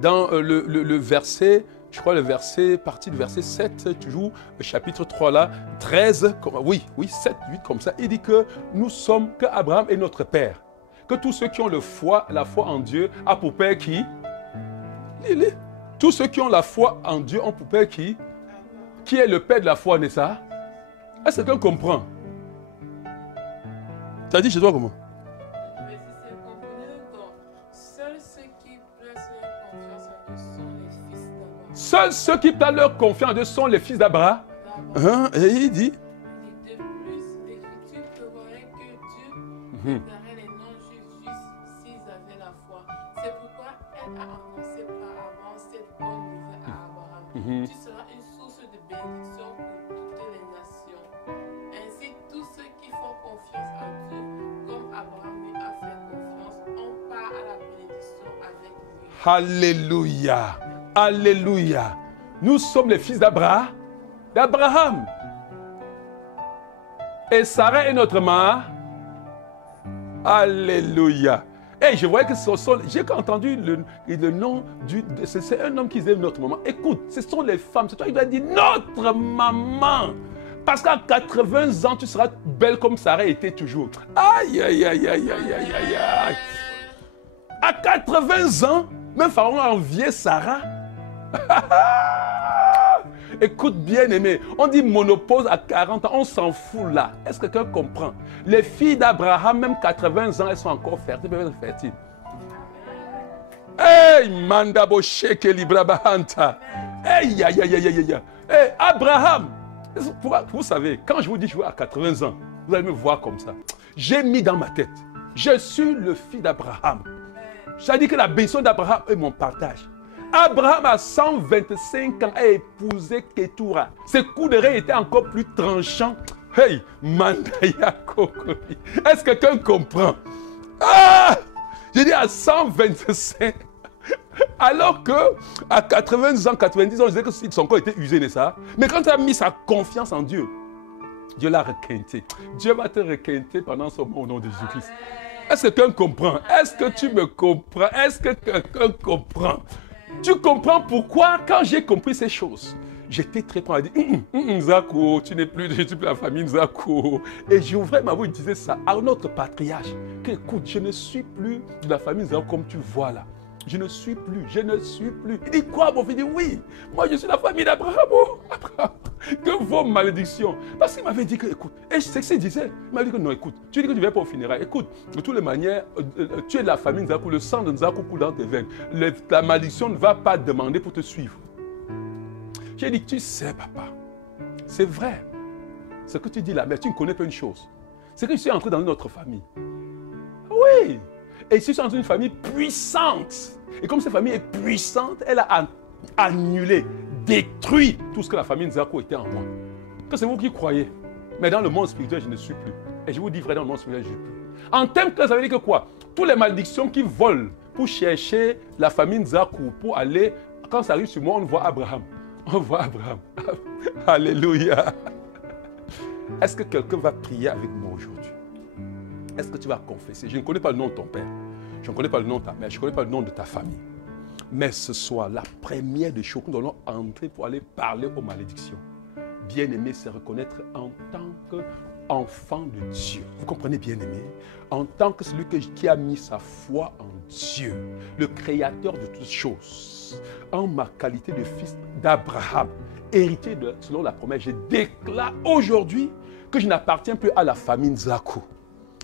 dans le verset, je crois le verset, partie du verset 7, toujours, le chapitre 3 là, 13, oui, 7, 8 comme ça, il dit que nous sommes, que Abraham est notre père. Que tous ceux qui ont la foi en Dieu a pour père qui? Tous ceux qui ont la foi en Dieu ont pour père qui? Qui est le père de la foi, n'est-ce pas? Est-ce que quelqu'un comprend? Tu as dit chez toi comment? Mais si c'est comprenez donc, seuls ceux qui placent leur confiance en Dieu sont les fils d'Abraham. Seuls ceux qui placent leur confiance en Dieu sont les fils d'Abraham. Hein? Et il dit? Et de plus, l'Écriture prévoyait que Dieu déclarait les non-juifs s'ils avaient la foi. C'est pourquoi elle a annoncé par avance cette bonne nouvelle à Abraham. Tu seras une source de bénédiction pour toutes les nations. Ainsi, tous ceux qui font confiance à Dieu, comme Abraham lui a fait confiance, ont part à la bénédiction avec lui. Alléluia. Alléluia. Nous sommes les fils d'Abraham. Et Sarah est notre mère. Alléluia. Et je voyais que j'ai entendu le nom c'est un homme qui disait notre maman. Écoute, ce sont les femmes. C'est toi qui dois dire notre maman. Parce qu'à 80 ans, tu seras belle comme Sarah était toujours. Aïe, aïe, aïe, aïe, aïe, aïe, aïe, aïe. À 80 ans, même Pharaon a envié Sarah. Écoute bien aimé, on dit monopause à 40 ans, on s'en fout là. Est-ce que quelqu'un comprend? Les filles d'Abraham, même 80 ans, elles sont encore fertiles, peuvent être fertiles. Hey, mandabo sheke librabahanta. Hey, aïe, aïe, aïe, aïe, aïe. Hey, Abraham. Vous savez, quand je vous dis je suis à 80 ans, vous allez me voir comme ça. J'ai mis dans ma tête, je suis le fils d'Abraham. Ça dit que la bénédiction d'Abraham est mon partage. Abraham, à 125 ans, a épousé Ketura. Ses coups de rein étaient encore plus tranchants. Hey, Mandaya Kokori. Est-ce que quelqu'un comprend? Ah! J'ai dit à 125. Alors que à 80 ans, 90 ans, je disais que son corps était usé, n'est-ce pas? Mais quand tu as mis sa confiance en Dieu, Dieu l'a requinté. Dieu va te requinter pendant ce moment au nom de Jésus-Christ. Est-ce que quelqu'un comprend? Est-ce que tu me comprends? Est-ce que quelqu'un comprend? Tu comprends pourquoi, quand j'ai compris ces choses, j'étais très prêt à dire Nzako, tu n'es plus de la famille Nzako. Et j'ouvrais ma bouche et disais ça à notre patriarche. Que, écoute, je ne suis plus de la famille Nzako comme tu vois là. Je ne suis plus. Il dit quoi, mon fils? Il dit oui, moi je suis la famille d'Abraham. Abraham. Que vos malédictions. Parce qu'il m'avait dit que, écoute, et c'est ce qu'il disait. Il m'a dit que non, écoute, tu dis que tu ne viens pas au funérail. Écoute, de toutes les manières, tu es de la famille Nzakou, le sang de Nzakou coule dans tes veines. La malédiction ne va pas demander pour te suivre. J'ai dit, tu sais, papa, c'est vrai. Ce que tu dis là, mais tu ne connais pas une chose. C'est que je suis entré dans une autre famille. Oui. Et je suis dans une famille puissante. Et comme cette famille est puissante, elle a annulé, détruit tout ce que la famille Nzako était en moi. Que c'est vous qui croyez. Mais dans le monde spirituel, je ne suis plus. Et je vous dis vrai, dans le monde spirituel, je ne suis plus. En termes que ça veut dire que quoi? Toutes les malédictions qui volent pour chercher la famille Nzako, pour aller, quand ça arrive sur moi, on voit Abraham. On voit Abraham. Alléluia. Est-ce que quelqu'un va prier avec moi aujourd'hui? Est-ce que tu vas confesser? Je ne connais pas le nom de ton père. Je ne connais pas le nom de ta mère. Je ne connais pas le nom de ta famille. Mais ce soir, la première des choses que nous allons entrer pour aller parler aux malédictions. Bien-aimé, c'est reconnaître en tant qu'enfant de Dieu. Vous comprenez, bien-aimé? En tant que celui qui a mis sa foi en Dieu, le créateur de toutes choses, en ma qualité de fils d'Abraham, héritier selon la promesse, je déclare aujourd'hui que je n'appartiens plus à la famille Nzako.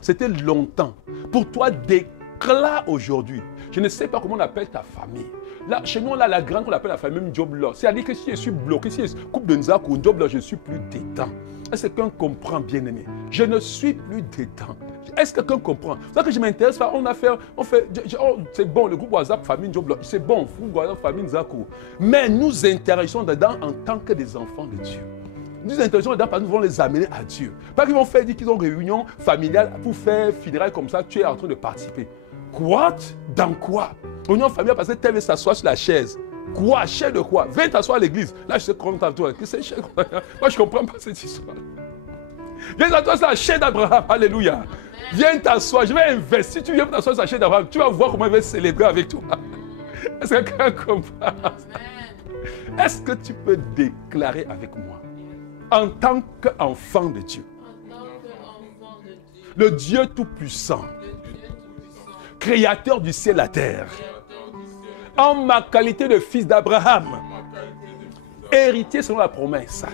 C'était longtemps. Pour toi, déclare aujourd'hui. Je ne sais pas comment on appelle ta famille. Là, chez nous, là, la grande, on appelle la famille Ndjobla. C'est-à-dire que si je suis bloqué, si je suis coupe de Nzako ou Ndjobla, je ne suis plus détend. Est-ce que quelqu'un comprend, bien-aimé? Je ne suis plus détend. Est-ce que quelqu'un comprend? C'est ça que je m'intéresse pas. C'est bon, le groupe WhatsApp famille Ndjobla, c'est bon, le groupe WhatsApp famille Nzako. Mais nous interagissons dedans en tant que des enfants de Dieu. Nous interagissons dedans parce que nous voulons les amener à Dieu. Pas qu'ils vont faire dire qu'ils ont une réunion familiale pour faire funérailles comme ça, tu es en train de participer. Quoi? Dans quoi? Réunion familiale parce que tu veux s'asseoir sur la chaise. Quoi? Chair de quoi? Viens t'asseoir à l'église. Là, je sais comment toi. C'est chair. Moi, je ne comprends pas cette histoire. Viens t'asseoir sur la chair d'Abraham. Alléluia. Viens t'asseoir. Je vais investir. Tu viens t'asseoir sur la chair d'Abraham. Tu vas voir comment il va célébrer avec toi. Est-ce que quelqu'un comprend? Est-ce que tu peux déclarer avec moi, en tant qu'enfant de Dieu, le Dieu Tout-Puissant, Créateur du ciel et de la terre, en ma qualité de fils d'Abraham, héritier selon la promesse,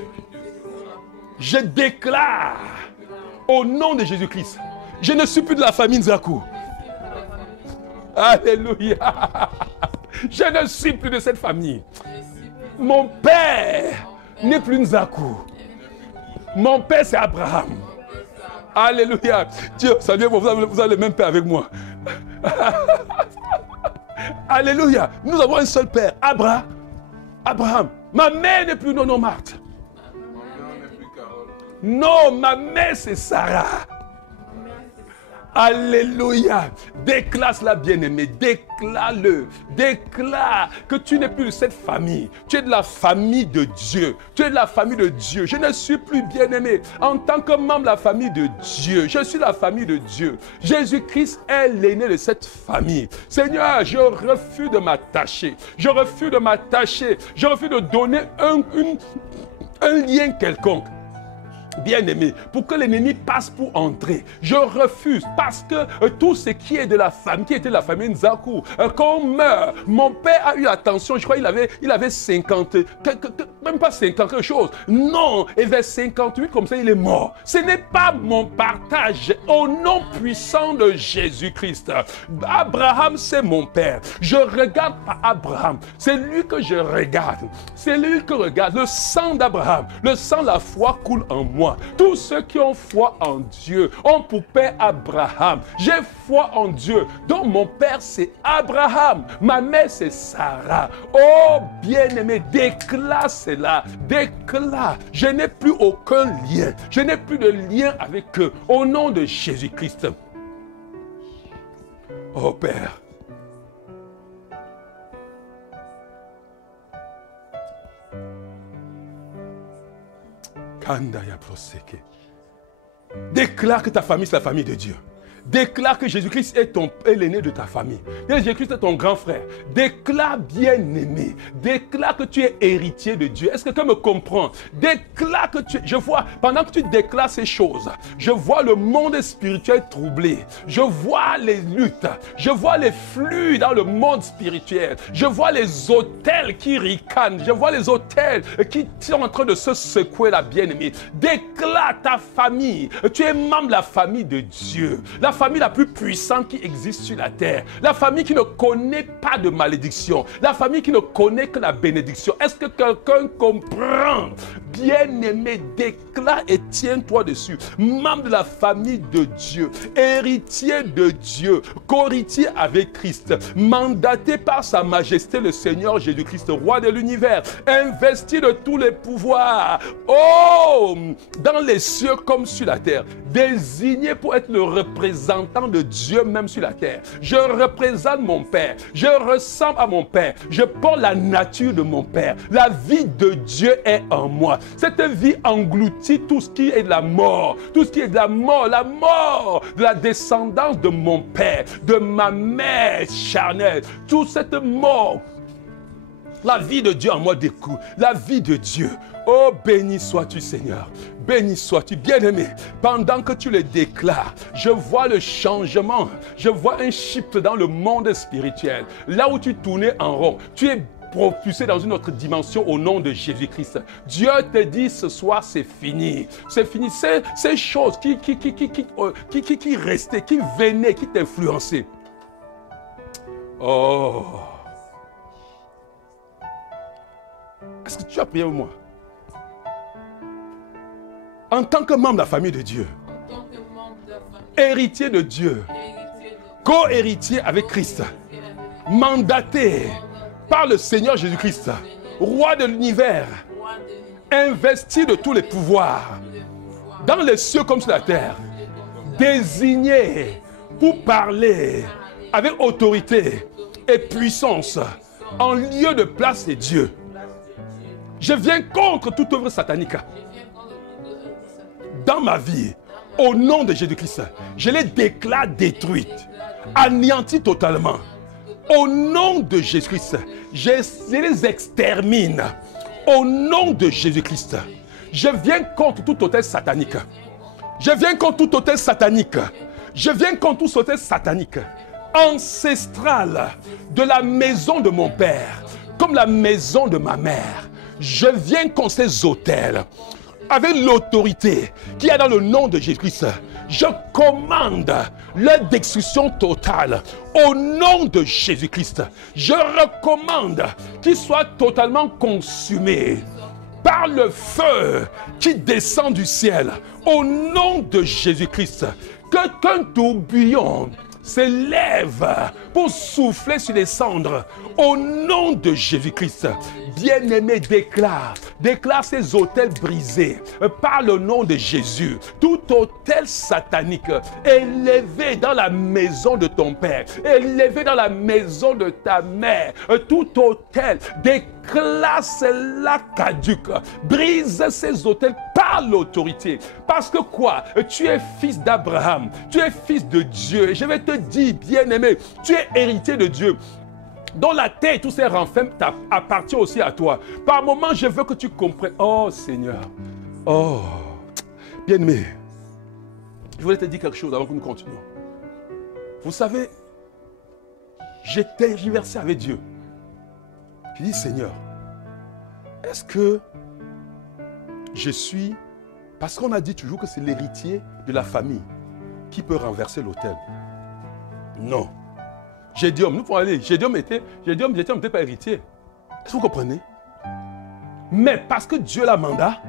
je déclare au nom de Jésus-Christ, je ne suis plus de la famille Nzakou. Alléluia. Je ne suis plus de cette famille. Mon père n'est plus Nzakou. Mon père, c'est Abraham. Alléluia. Dieu, salut, vous avez le même père avec moi. Alléluia. Nous avons un seul père, Abraham. Ma mère n'est plus Marthe. Non, ma mère, c'est Sarah. Alléluia. Déclare cela, bien-aimé. Déclare-le. Déclare que tu n'es plus de cette famille. Tu es de la famille de Dieu. Tu es de la famille de Dieu. Je ne suis plus bien-aimé. En tant que membre de la famille de Dieu, je suis la famille de Dieu. Jésus-Christ est l'aîné de cette famille. Seigneur, je refuse de m'attacher. Je refuse de m'attacher. Je refuse de donner un lien quelconque. Bien-aimé, pour que l'ennemi passe pour entrer, je refuse parce que tout ce qui est de la famille, qui était de la famille Nzakou, quand on meurt, mon père a eu attention, je crois qu'il avait 50, même pas 50 quelque chose, non, et vers 58 comme ça il est mort. Ce n'est pas mon partage au nom puissant de Jésus-Christ. Abraham c'est mon père, je regarde pas Abraham, c'est lui que je regarde, c'est lui que regarde, le sang d'Abraham, le sang de la foi coule en moi. Tous ceux qui ont foi en Dieu ont pour père Abraham. J'ai foi en Dieu. Donc mon père c'est Abraham. Ma mère c'est Sarah. Oh bien-aimé, déclare cela. Déclare. Je n'ai plus aucun lien. Je n'ai plus de lien avec eux. Au nom de Jésus-Christ. Oh Père. Déclare que ta famille, c'est la famille de Dieu. Déclare que Jésus-Christ est l'aîné de ta famille. Jésus-Christ est ton grand frère. Déclare bien-aimé. Déclare que tu es héritier de Dieu. Est-ce que quelqu'un me comprend? Déclare que tu es... Je vois, pendant que tu déclares ces choses, je vois le monde spirituel troublé. Je vois les luttes. Je vois les flux dans le monde spirituel. Je vois les autels qui ricanent. Je vois les autels qui sont en train de se secouer, la bien-aimée. Déclare ta famille. Tu es membre de la famille de Dieu. La famille la plus puissante qui existe sur la terre. La famille qui ne connaît pas de malédiction. La famille qui ne connaît que la bénédiction. Est-ce que quelqu'un comprend? Bien-aimé, déclare et tiens-toi dessus. Membre de la famille de Dieu. Héritier de Dieu. Co-héritier avec Christ. Mandaté par sa majesté le Seigneur Jésus-Christ, roi de l'univers. Investi de tous les pouvoirs. Oh! Dans les cieux comme sur la terre. Désigné pour être le représentant de Dieu même sur la terre. Je représente mon Père. Je ressemble à mon Père. Je porte la nature de mon Père. La vie de Dieu est en moi. Cette vie engloutit tout ce qui est de la mort. Tout ce qui est de la mort de la descendance de mon Père, de ma mère charnelle. Toute cette mort. La vie de Dieu en moi découle. La vie de Dieu. Oh, béni sois-tu, Seigneur. Béni sois-tu, bien-aimé. Pendant que tu le déclares, je vois le changement. Je vois un shift dans le monde spirituel. Là où tu tournais en rond, tu es propulsé dans une autre dimension au nom de Jésus-Christ. Dieu te dit ce soir, c'est fini. C'est fini. Ces choses qui restaient, qui venaient, qui t'influençaient. Oh. Est-ce que tu as prié pour moi? En tant que membre de la famille de Dieu, héritier de Dieu, co-héritier avec Christ, mandaté par le Seigneur Jésus-Christ, roi de l'univers, investi de tous les pouvoirs, dans les cieux comme sur la terre, désigné pour parler avec autorité et puissance en lieu de place de Dieu. Je viens contre toute œuvre satanique dans ma vie. Au nom de Jésus-Christ, je les déclare détruites, anéanties totalement. Au nom de Jésus-Christ, je les extermine. Au nom de Jésus-Christ, je viens contre tout autel satanique. Je viens contre tout autel satanique. Je viens contre tout autel satanique, ancestral, de la maison de mon père, comme la maison de ma mère. Je viens contre ces autels. Avec l'autorité qui est dans le nom de Jésus-Christ, je commande leur destruction totale. Au nom de Jésus-Christ, je recommande qu'ils soient totalement consumés par le feu qui descend du ciel. Au nom de Jésus-Christ, qu'un tourbillon s'élève pour souffler sur les cendres. Au nom de Jésus-Christ, bien-aimé, déclare ces autels brisés par le nom de Jésus. Tout autel satanique élevé dans la maison de ton père, élevé dans la maison de ta mère, tout autel, déclare-la caduque. Brise ces autels par l'autorité. Parce que quoi? Tu es fils d'Abraham, tu es fils de Dieu. Et je vais te dire, bien-aimé, tu es héritier de Dieu, dont la terre et tous ses renfermes appartiennent aussi à toi. Par moment, je veux que tu comprennes. Oh Seigneur, oh, bien-aimé, je voulais te dire quelque chose avant que nous continuions. Vous savez, j'étais tergiversé avec Dieu. Je dis, Seigneur, est-ce que je suis... Parce qu'on a dit toujours que c'est l'héritier de la famille qui peut renverser l'autel. Non. Gédéon, nous pouvons aller. Gédéon n'était pas héritier. Est-ce que vous comprenez? Mais parce que Dieu l'a mandat,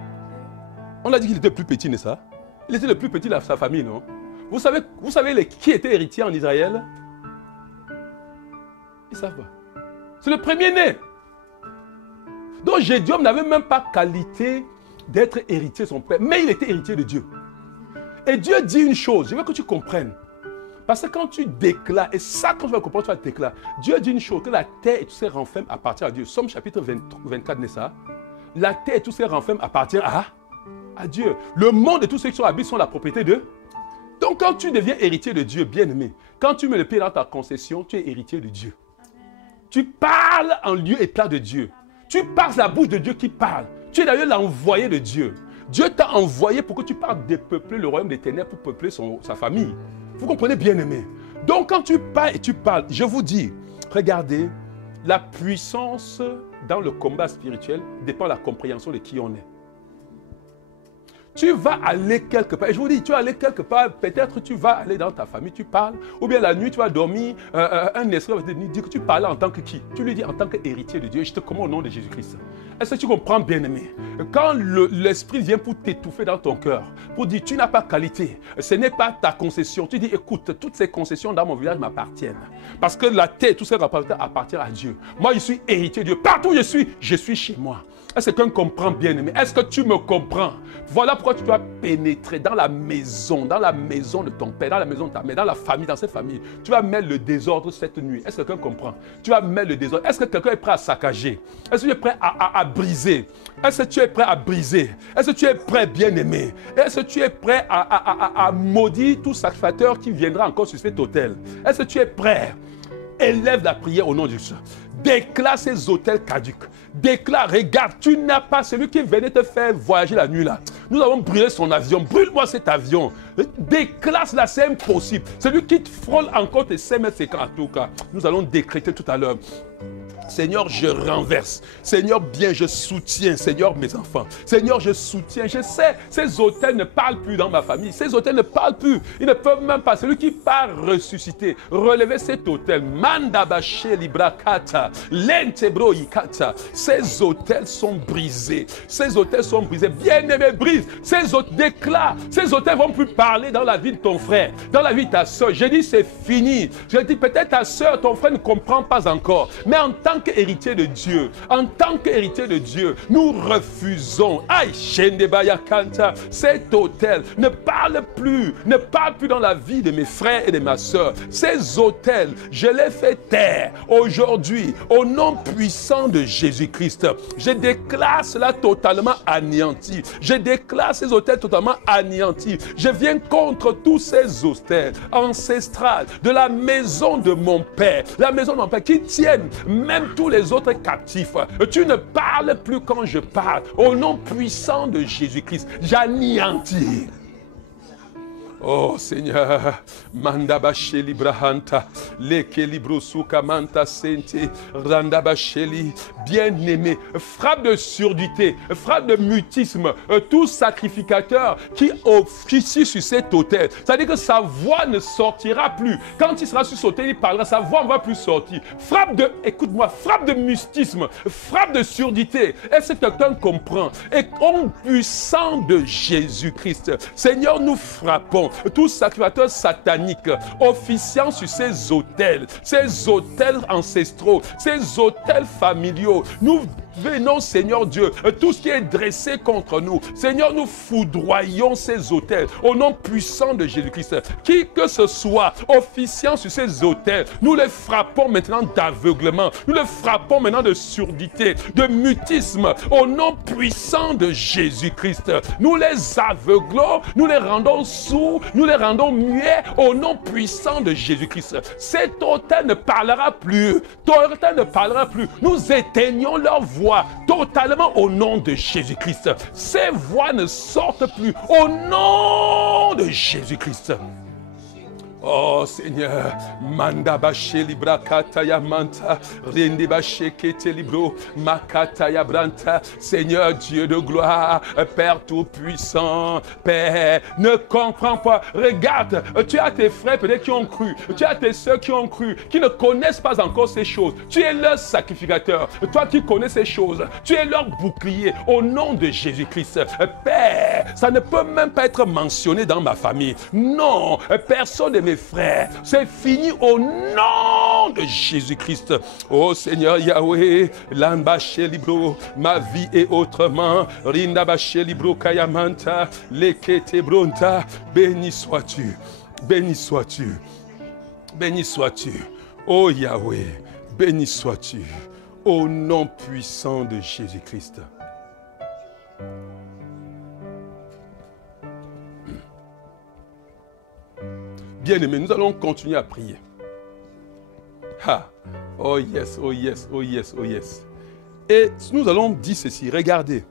on a dit qu'il était plus petit, n'est-ce pas? Il était le plus petit de sa famille, non? Vous savez qui était héritier en Israël? Ils ne savent pas. C'est le premier-né. Donc Gédéon n'avait même pas qualité d'être héritier de son père, mais il était héritier de Dieu. Et Dieu dit une chose, je veux que tu comprennes. Parce que quand tu déclares, et ça quand tu vas comprendre, tu vas déclarer, Dieu dit une chose, que la terre et tous ses renfermes appartiennent à Dieu. Somme chapitre 24, n'est-ce pas? La terre et tous ses renfermes appartiennent à Dieu. Le monde et tous ceux qui sont habités sont la propriété de... Donc quand tu deviens héritier de Dieu, bien-aimé, quand tu mets le pied dans ta concession, tu es héritier de Dieu. Tu parles en lieu et place de Dieu. Tu parles la bouche de Dieu qui parle. Tu es d'ailleurs l'envoyé de Dieu. Dieu t'a envoyé pour que tu parles dépeupler le royaume des ténèbres, pour peupler sa famille. Vous comprenez, bien-aimé? Donc quand tu parles et tu parles, je vous dis, regardez, la puissance dans le combat spirituel dépend de la compréhension de qui on est. Tu vas aller quelque part, et je vous dis, tu vas aller quelque part, peut-être tu vas aller dans ta famille, tu parles, ou bien la nuit tu vas dormir, un esprit va te dire que tu parles en tant que qui? Tu lui dis en tant qu'héritier de Dieu, je te commande au nom de Jésus-Christ. Est-ce que tu comprends, bien-aimé? Quand l'esprit vient pour t'étouffer dans ton cœur, pour dire tu n'as pas qualité, ce n'est pas ta concession, tu dis écoute, toutes ces concessions dans mon village m'appartiennent. Parce que la terre, tous ces rapports appartiennent à Dieu. Moi je suis héritier de Dieu, partout où je suis chez moi. Est-ce que quelqu'un comprend, bien-aimé? Est-ce que tu me comprends? Voilà pourquoi tu dois pénétrer dans la maison de ton père, dans la maison de ta mère, dans la famille, dans cette famille. Tu vas mettre le désordre cette nuit. Est-ce que quelqu'un comprend? Tu vas mettre le désordre. Est-ce que quelqu'un est prêt à saccager? Est-ce que tu es prêt à briser? Est-ce que tu es prêt à briser? Est-ce que tu es prêt, bien-aimé? Est-ce que tu es prêt à maudire tout sacrificateur qui viendra encore sur cet autel? Est-ce que tu es prêt? Élève la prière au nom de Dieu. Déclare ces hôtels caducs. Déclare, regarde, tu n'as pas celui qui venait te faire voyager la nuit là. Nous avons brûlé son avion. Brûle-moi cet avion. Déclare cela, c'est impossible. Celui qui te frôle encore tes 5 mètres 50 en tout cas. Nous allons décréter tout à l'heure. Seigneur, je renverse. Seigneur, bien, je soutiens. Seigneur, mes enfants. Seigneur, je soutiens. Je sais, ces hôtels ne parlent plus dans ma famille. Ces hôtels ne parlent plus. Ils ne peuvent même pas. Celui qui part ressusciter, relever cet hôtel. Mandabache librakata. Lentebro ikata. Ces hôtels sont brisés. Ces hôtels sont brisés. Bien-aimé, brise. Ces hôtels déclarent. Ces hôtels ne vont plus parler dans la vie de ton frère, dans la vie de ta soeur. Je dis, c'est fini. Je dis, peut-être ta soeur, ton frère ne comprend pas encore. Mais en tant tant qu'héritier de Dieu, nous refusons. Aïe, cet autel ne parle plus dans la vie de mes frères et de ma soeur. Ces autels, je les fais taire aujourd'hui au nom puissant de Jésus-Christ. Je déclare cela totalement anéanti. Je déclare ces autels totalement anéantis. Je viens contre tous ces autels ancestrales de la maison de mon Père, qui tiennent même tous les autres captifs. Tu ne parles plus quand je parle. Au nom puissant de Jésus-Christ, j'anéantis. Oh Seigneur, Mandabasheli Brahanta, Lekelibrosuka Manta Sente, Randabasheli, bien-aimé, frappe de surdité, frappe de mutisme, tout sacrificateur qui officie sur cet autel. C'est-à-dire que sa voix ne sortira plus. Quand il sera sur cet autel, il parlera, sa voix ne va plus sortir. Frappe de, écoute-moi, frappe de mystisme, frappe de surdité. Est-ce que quelqu'un comprend? Et au puissant de Jésus-Christ, Seigneur, nous frappons tous sacrificateurs sataniques officiant sur ces autels ancestraux, ces autels familiaux. Nous venons, Seigneur Dieu, tout ce qui est dressé contre nous. Seigneur, nous foudroyons ces autels au nom puissant de Jésus-Christ. Qui que ce soit officiant sur ces autels, nous les frappons maintenant d'aveuglement. Nous les frappons maintenant de surdité, de mutisme au nom puissant de Jésus-Christ. Nous les aveuglons, nous les rendons sourds, nous les rendons muets au nom puissant de Jésus-Christ. Cet autel ne parlera plus. Ton autel ne parlera plus. Nous éteignons leur voix totalement au nom de Jésus-Christ. Ces voix ne sortent plus au nom de Jésus-Christ. Oh Seigneur, manda bache libra kataya manta, rende bache kete libro, makataya branta. Seigneur Dieu de gloire, Père tout-puissant, Père, ne comprends pas. Regarde, tu as tes frères peut-être qui ont cru, tu as tes soeurs qui ont cru, qui ne connaissent pas encore ces choses. Tu es leur sacrificateur, toi qui connais ces choses, tu es leur bouclier au nom de Jésus-Christ. Père, ça ne peut même pas être mentionné dans ma famille. Non, personne de mes frères, c'est fini au nom de Jésus-Christ. Oh Seigneur Yahweh, l'ambache libro, ma vie est autrement. Rindabache libro kayamanta, lekete bronta. Béni sois-tu, béni sois-tu, béni sois-tu. Oh Yahweh, béni sois-tu, au nom puissant de Jésus-Christ. Bien-aimés, nous allons continuer à prier. Ah, oh yes, oh yes, oh yes, oh yes. Et nous allons dire ceci, regardez.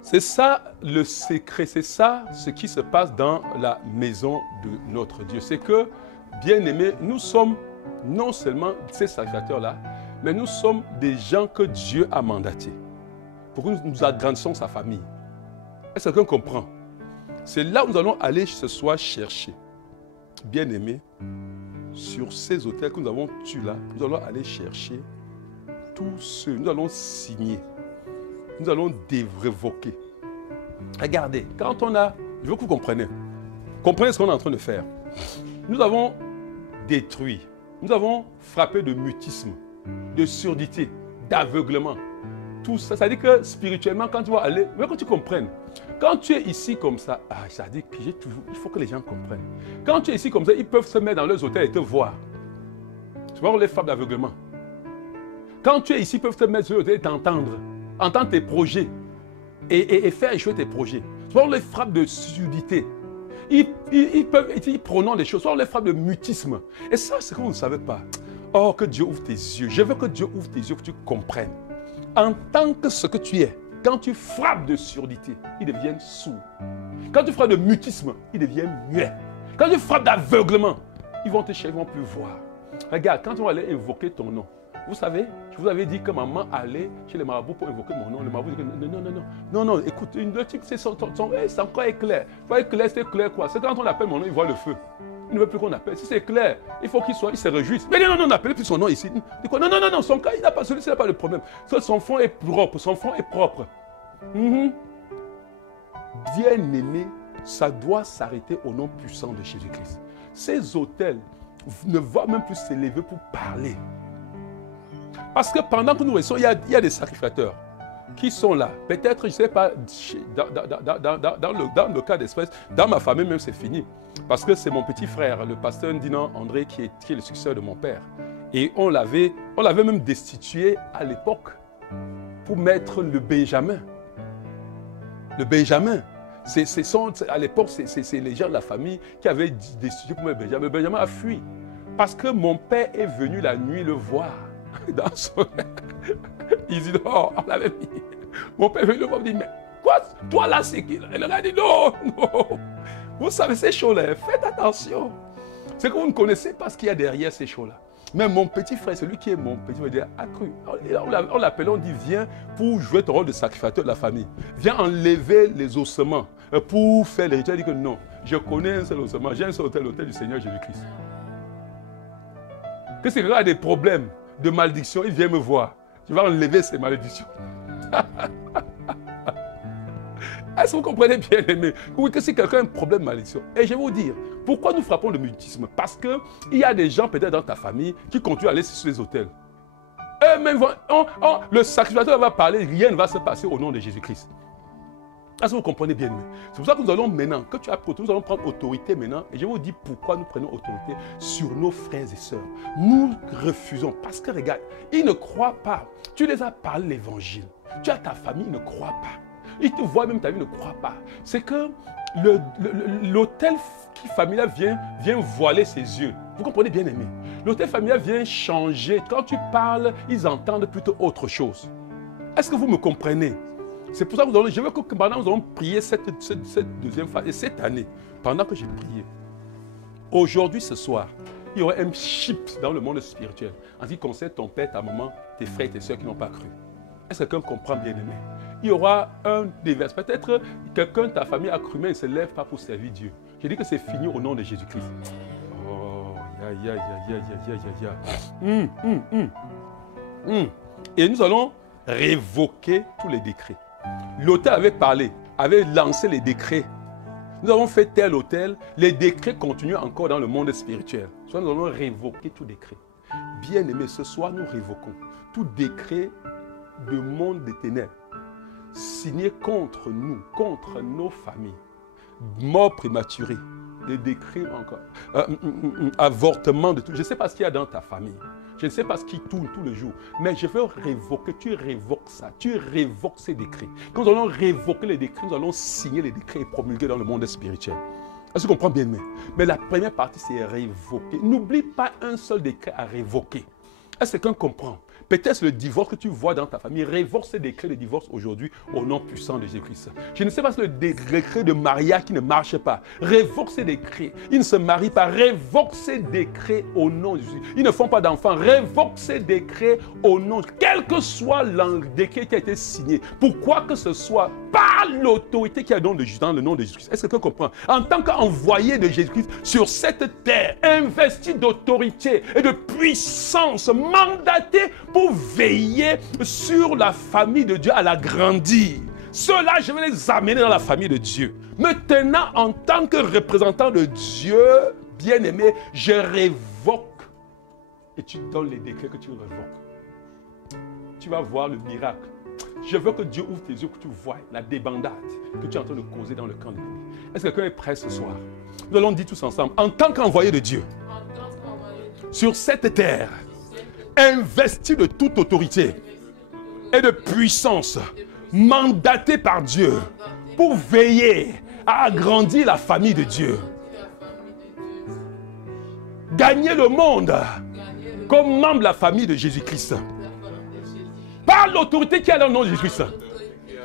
C'est ça le secret, c'est ça ce qui se passe dans la maison de notre Dieu. C'est que, bien-aimés, nous sommes non seulement ces sacrificateurs-là, mais nous sommes des gens que Dieu a mandatés pour que nous agrandissions sa famille. Est-ce que quelqu'un comprend? C'est là où nous allons aller ce soir chercher. Bien-aimés, sur ces autels que nous avons tués là, nous allons aller chercher tous ceux, nous allons signer, nous allons révoquer. Regardez, quand on a, je veux que vous compreniez, comprenez ce qu'on est en train de faire. Nous avons détruit, nous avons frappé de mutisme, de surdité, d'aveuglement. Tout ça, ça veut dire que spirituellement, quand tu vas aller, il faut que tu comprennes. Quand tu es ici comme ça, ça dit que il faut que les gens comprennent. Quand tu es ici comme ça, ils peuvent se mettre dans leurs hôtels et te voir. Tu vois, on les frappe d'aveuglement. Quand tu es ici, ils peuvent te mettre sur leurs hôtels et t'entendre, entendre tes projets et faire échouer tes projets. Tu vois, on les frappe de surdité. Ils prononcent des choses, soit on les frappe de mutisme. Et ça, c'est qu'on ne savait pas. Oh, que Dieu ouvre tes yeux. Je veux que Dieu ouvre tes yeux, que tu comprennes. En tant que ce que tu es, quand tu frappes de surdité, ils deviennent sourds. Quand tu frappes de mutisme, ils deviennent muets. Quand tu frappes d'aveuglement, ils vont te chercher, ils ne vont plus voir. Regarde, quand on va aller invoquer ton nom, vous savez, je vous avais dit que maman allait chez les marabouts pour invoquer mon nom. Le marabout dit que non, écoute, le truc, c'est encore éclair. Pas éclair, c'est clair quoi? C'est quand on appelle mon nom, il voit le feu. Il ne veut plus qu'on appelle. Si c'est clair, il faut qu'il se réjouisse. Mais non, n'appelez plus son nom ici. Il dit quoi? Non, son cas, il n'a pas, celui-ci n'a pas de problème. Son front est propre, son front est propre. Bien-aimé, ça doit s'arrêter au nom puissant de Jésus-Christ. Ces autels ne vont même plus s'élever pour parler. Parce que pendant que nous restons, il y a des sacrificateurs qui sont là. Peut-être, je ne sais pas, dans le cas d'espèce, dans ma famille même, c'est fini. Parce que c'est mon petit frère, le pasteur Dinan André, qui est le successeur de mon père. Et on l'avait même destitué à l'époque pour mettre le Benjamin. Le Benjamin. À l'époque, c'est les gens de la famille qui avaient destitué pour mettre Benjamin. Le Benjamin a fui. Parce que mon père est venu la nuit le voir. Dans son... Isidore, on l'avait mis. Mon père est venu le voir, il dit, mais quoi, toi là, c'est qui là? Il a dit, non, non. Vous savez, ces choses-là, faites attention. C'est que vous ne connaissez pas ce qu'il y a derrière ces choses-là. Mais mon petit frère, celui qui est mon petit frère, a cru. On l'appelait, on dit, viens pour jouer ton rôle de sacrificateur de la famille. Viens enlever les ossements pour faire les rituels. Il dit que non, je connais un seul ossement, j'ai un seul hôtel, l'hôtel du Seigneur Jésus-Christ. Que si quelqu'un a des problèmes de malédiction, il vient me voir. Je vais enlever ces malédictions. Est-ce que vous comprenez bien, aimé? Oui, que si quelqu'un a un problème de malédiction. Et je vais vous dire, pourquoi nous frappons le mutisme? Parce qu'il y a des gens peut-être dans ta famille qui continuent à aller sur les hôtels. Eux-mêmes vont... le sacrificateur va parler, rien ne va se passer au nom de Jésus-Christ. Est-ce que vous comprenez bien? C'est pour ça que nous allons maintenant, que tu as nous allons prendre autorité maintenant. Et je vais vous dire pourquoi nous prenons autorité sur nos frères et sœurs. Nous refusons. Parce que regarde, ils ne croient pas. Tu les as parlé l'évangile. Tu as ta famille, ils ne croient pas. Ils te voient même, ta vie ne croit pas. C'est que l'hôtel familial vient voiler ses yeux. Vous comprenez bien, aimé? L'hôtel familial vient changer. Quand tu parles, ils entendent plutôt autre chose. Est-ce que vous me comprenez? C'est pour ça que je veux que pendant nous allons prier cette deuxième phase. Et cette année, pendant que j'ai prié, aujourd'hui, ce soir, il y aura un shift dans le monde spirituel en ce qui concerne ton père, ta maman, tes frères et tes soeurs qui n'ont pas cru. Est-ce que quelqu'un comprend bien, aimé? Il y aura un déversement. Peut-être quelqu'un de ta famille a cru, mais il ne se lève pas pour servir Dieu. Je dis que c'est fini au nom de Jésus-Christ. Oh, Et nous allons révoquer tous les décrets. L'autel avait parlé, avait lancé les décrets. Nous avons fait tel hôtel, les décrets continuent encore dans le monde spirituel. Soit nous allons révoquer tout décret. Bien aimé, ce soir nous révoquons tout décret de monde des ténèbres signé contre nous, contre nos familles. Mort prématurée, des décrets encore, avortement de tout. Je ne sais pas ce qu'il y a dans ta famille. Je ne sais pas ce qui tourne tous les jours, mais je veux révoquer, tu révoques ça, tu révoques ces décrets. Quand nous allons révoquer les décrets, nous allons signer les décrets et promulguer dans le monde spirituel. Est-ce que tu comprends bien? Mais la première partie, c'est révoquer. N'oublie pas un seul décret à révoquer. Est-ce que quelqu'un comprend? Peut-être le divorce que tu vois dans ta famille, révoque ces décrets de divorce aujourd'hui au nom puissant de Jésus-Christ. Je ne sais pas si le décret de mariage qui ne marche pas, révoque ces décrets. Ils ne se marient pas, révoque ces décrets au nom de Jésus. Ils ne font pas d'enfants, révoque ces décrets au nom de Jésus. Quel que soit le décret qui a été signé, pourquoi que ce soit, par l'autorité qui a dans le nom de Jésus-Christ. Est-ce que quelqu'un comprend? En tant qu'envoyé de Jésus-Christ sur cette terre, investi d'autorité et de puissance, mandaté pour veiller sur la famille de Dieu, à l'agrandir. Ceux-là, je vais les amener dans la famille de Dieu. Maintenant, en tant que représentant de Dieu, bien-aimé, je révoque. Et tu donnes les décrets que tu révoques. Tu vas voir le miracle. Je veux que Dieu ouvre tes yeux, que tu vois la débandade que tu es en train de causer dans le camp de l'ennemi. Est-ce que quelqu'un est prêt ce soir? Nous allons dire tous ensemble, en tant qu'envoyé de Dieu, sur cette terre, investi de toute autorité et de puissance, mandaté par Dieu pour veiller à agrandir la famille de Dieu, gagner le monde comme membre de la famille de Jésus-Christ. Par l'autorité qui est dans le nom de Jésus-Christ,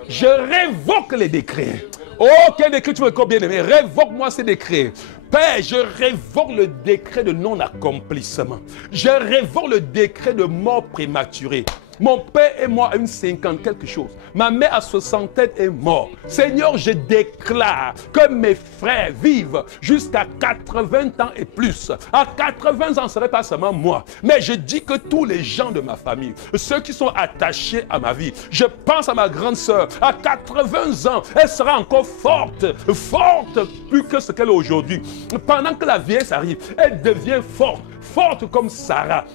je révoque les décrets. Oh, quel décret tu veux encore bien aimé? Révoque-moi ces décrets. Père, je révoque le décret de non-accomplissement. Je révoque le décret de mort prématurée. Mon père et moi à une 50 quelque chose. Ma mère à 60 est morte. Seigneur, je déclare que mes frères vivent jusqu'à 80 ans et plus. À 80 ans, ce ne serait pas seulement moi. Mais je dis que tous les gens de ma famille, ceux qui sont attachés à ma vie, je pense à ma grande sœur, à 80 ans, elle sera encore forte, forte plus que ce qu'elle est aujourd'hui. Pendant que la vieillesse arrive, elle devient forte, forte comme Sarah.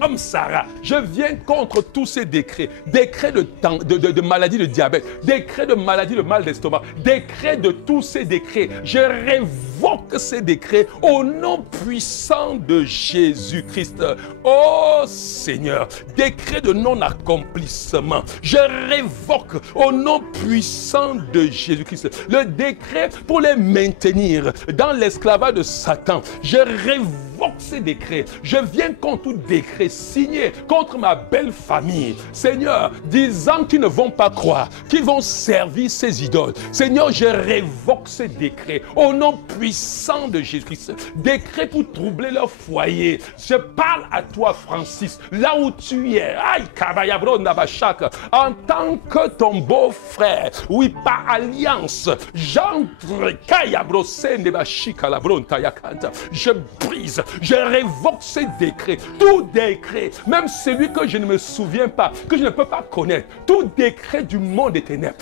comme Sarah. Je viens contre tous ces décrets. Décrets de maladie de diabète, décrets de maladie de mal d'estomac, décrets de tous ces décrets. Je révoque ces décrets au nom puissant de Jésus-Christ. Oh Seigneur, décret de non-accomplissement. Je révoque au nom puissant de Jésus-Christ le décret pour les maintenir dans l'esclavage de Satan. Je révoque ces décrets. Je viens contre tout décret signé contre ma belle famille. Seigneur, disant qu'ils ne vont pas croire, qu'ils vont servir ces idoles. Seigneur, je révoque ces décrets au nom puissant de Jésus-Christ. Décrets pour troubler leur foyer. Je parle à toi, Francis, là où tu es. Aïe, Kabayabro Nabachak, en tant que ton beau-frère, oui, par alliance, j'entre, Kayabro Sendebashika Labron Tayakanta. Je brise, je révoque ces décrets. Tout décret, même celui que je ne me souviens pas, que je ne peux pas connaître, tout décret du monde des ténèbres,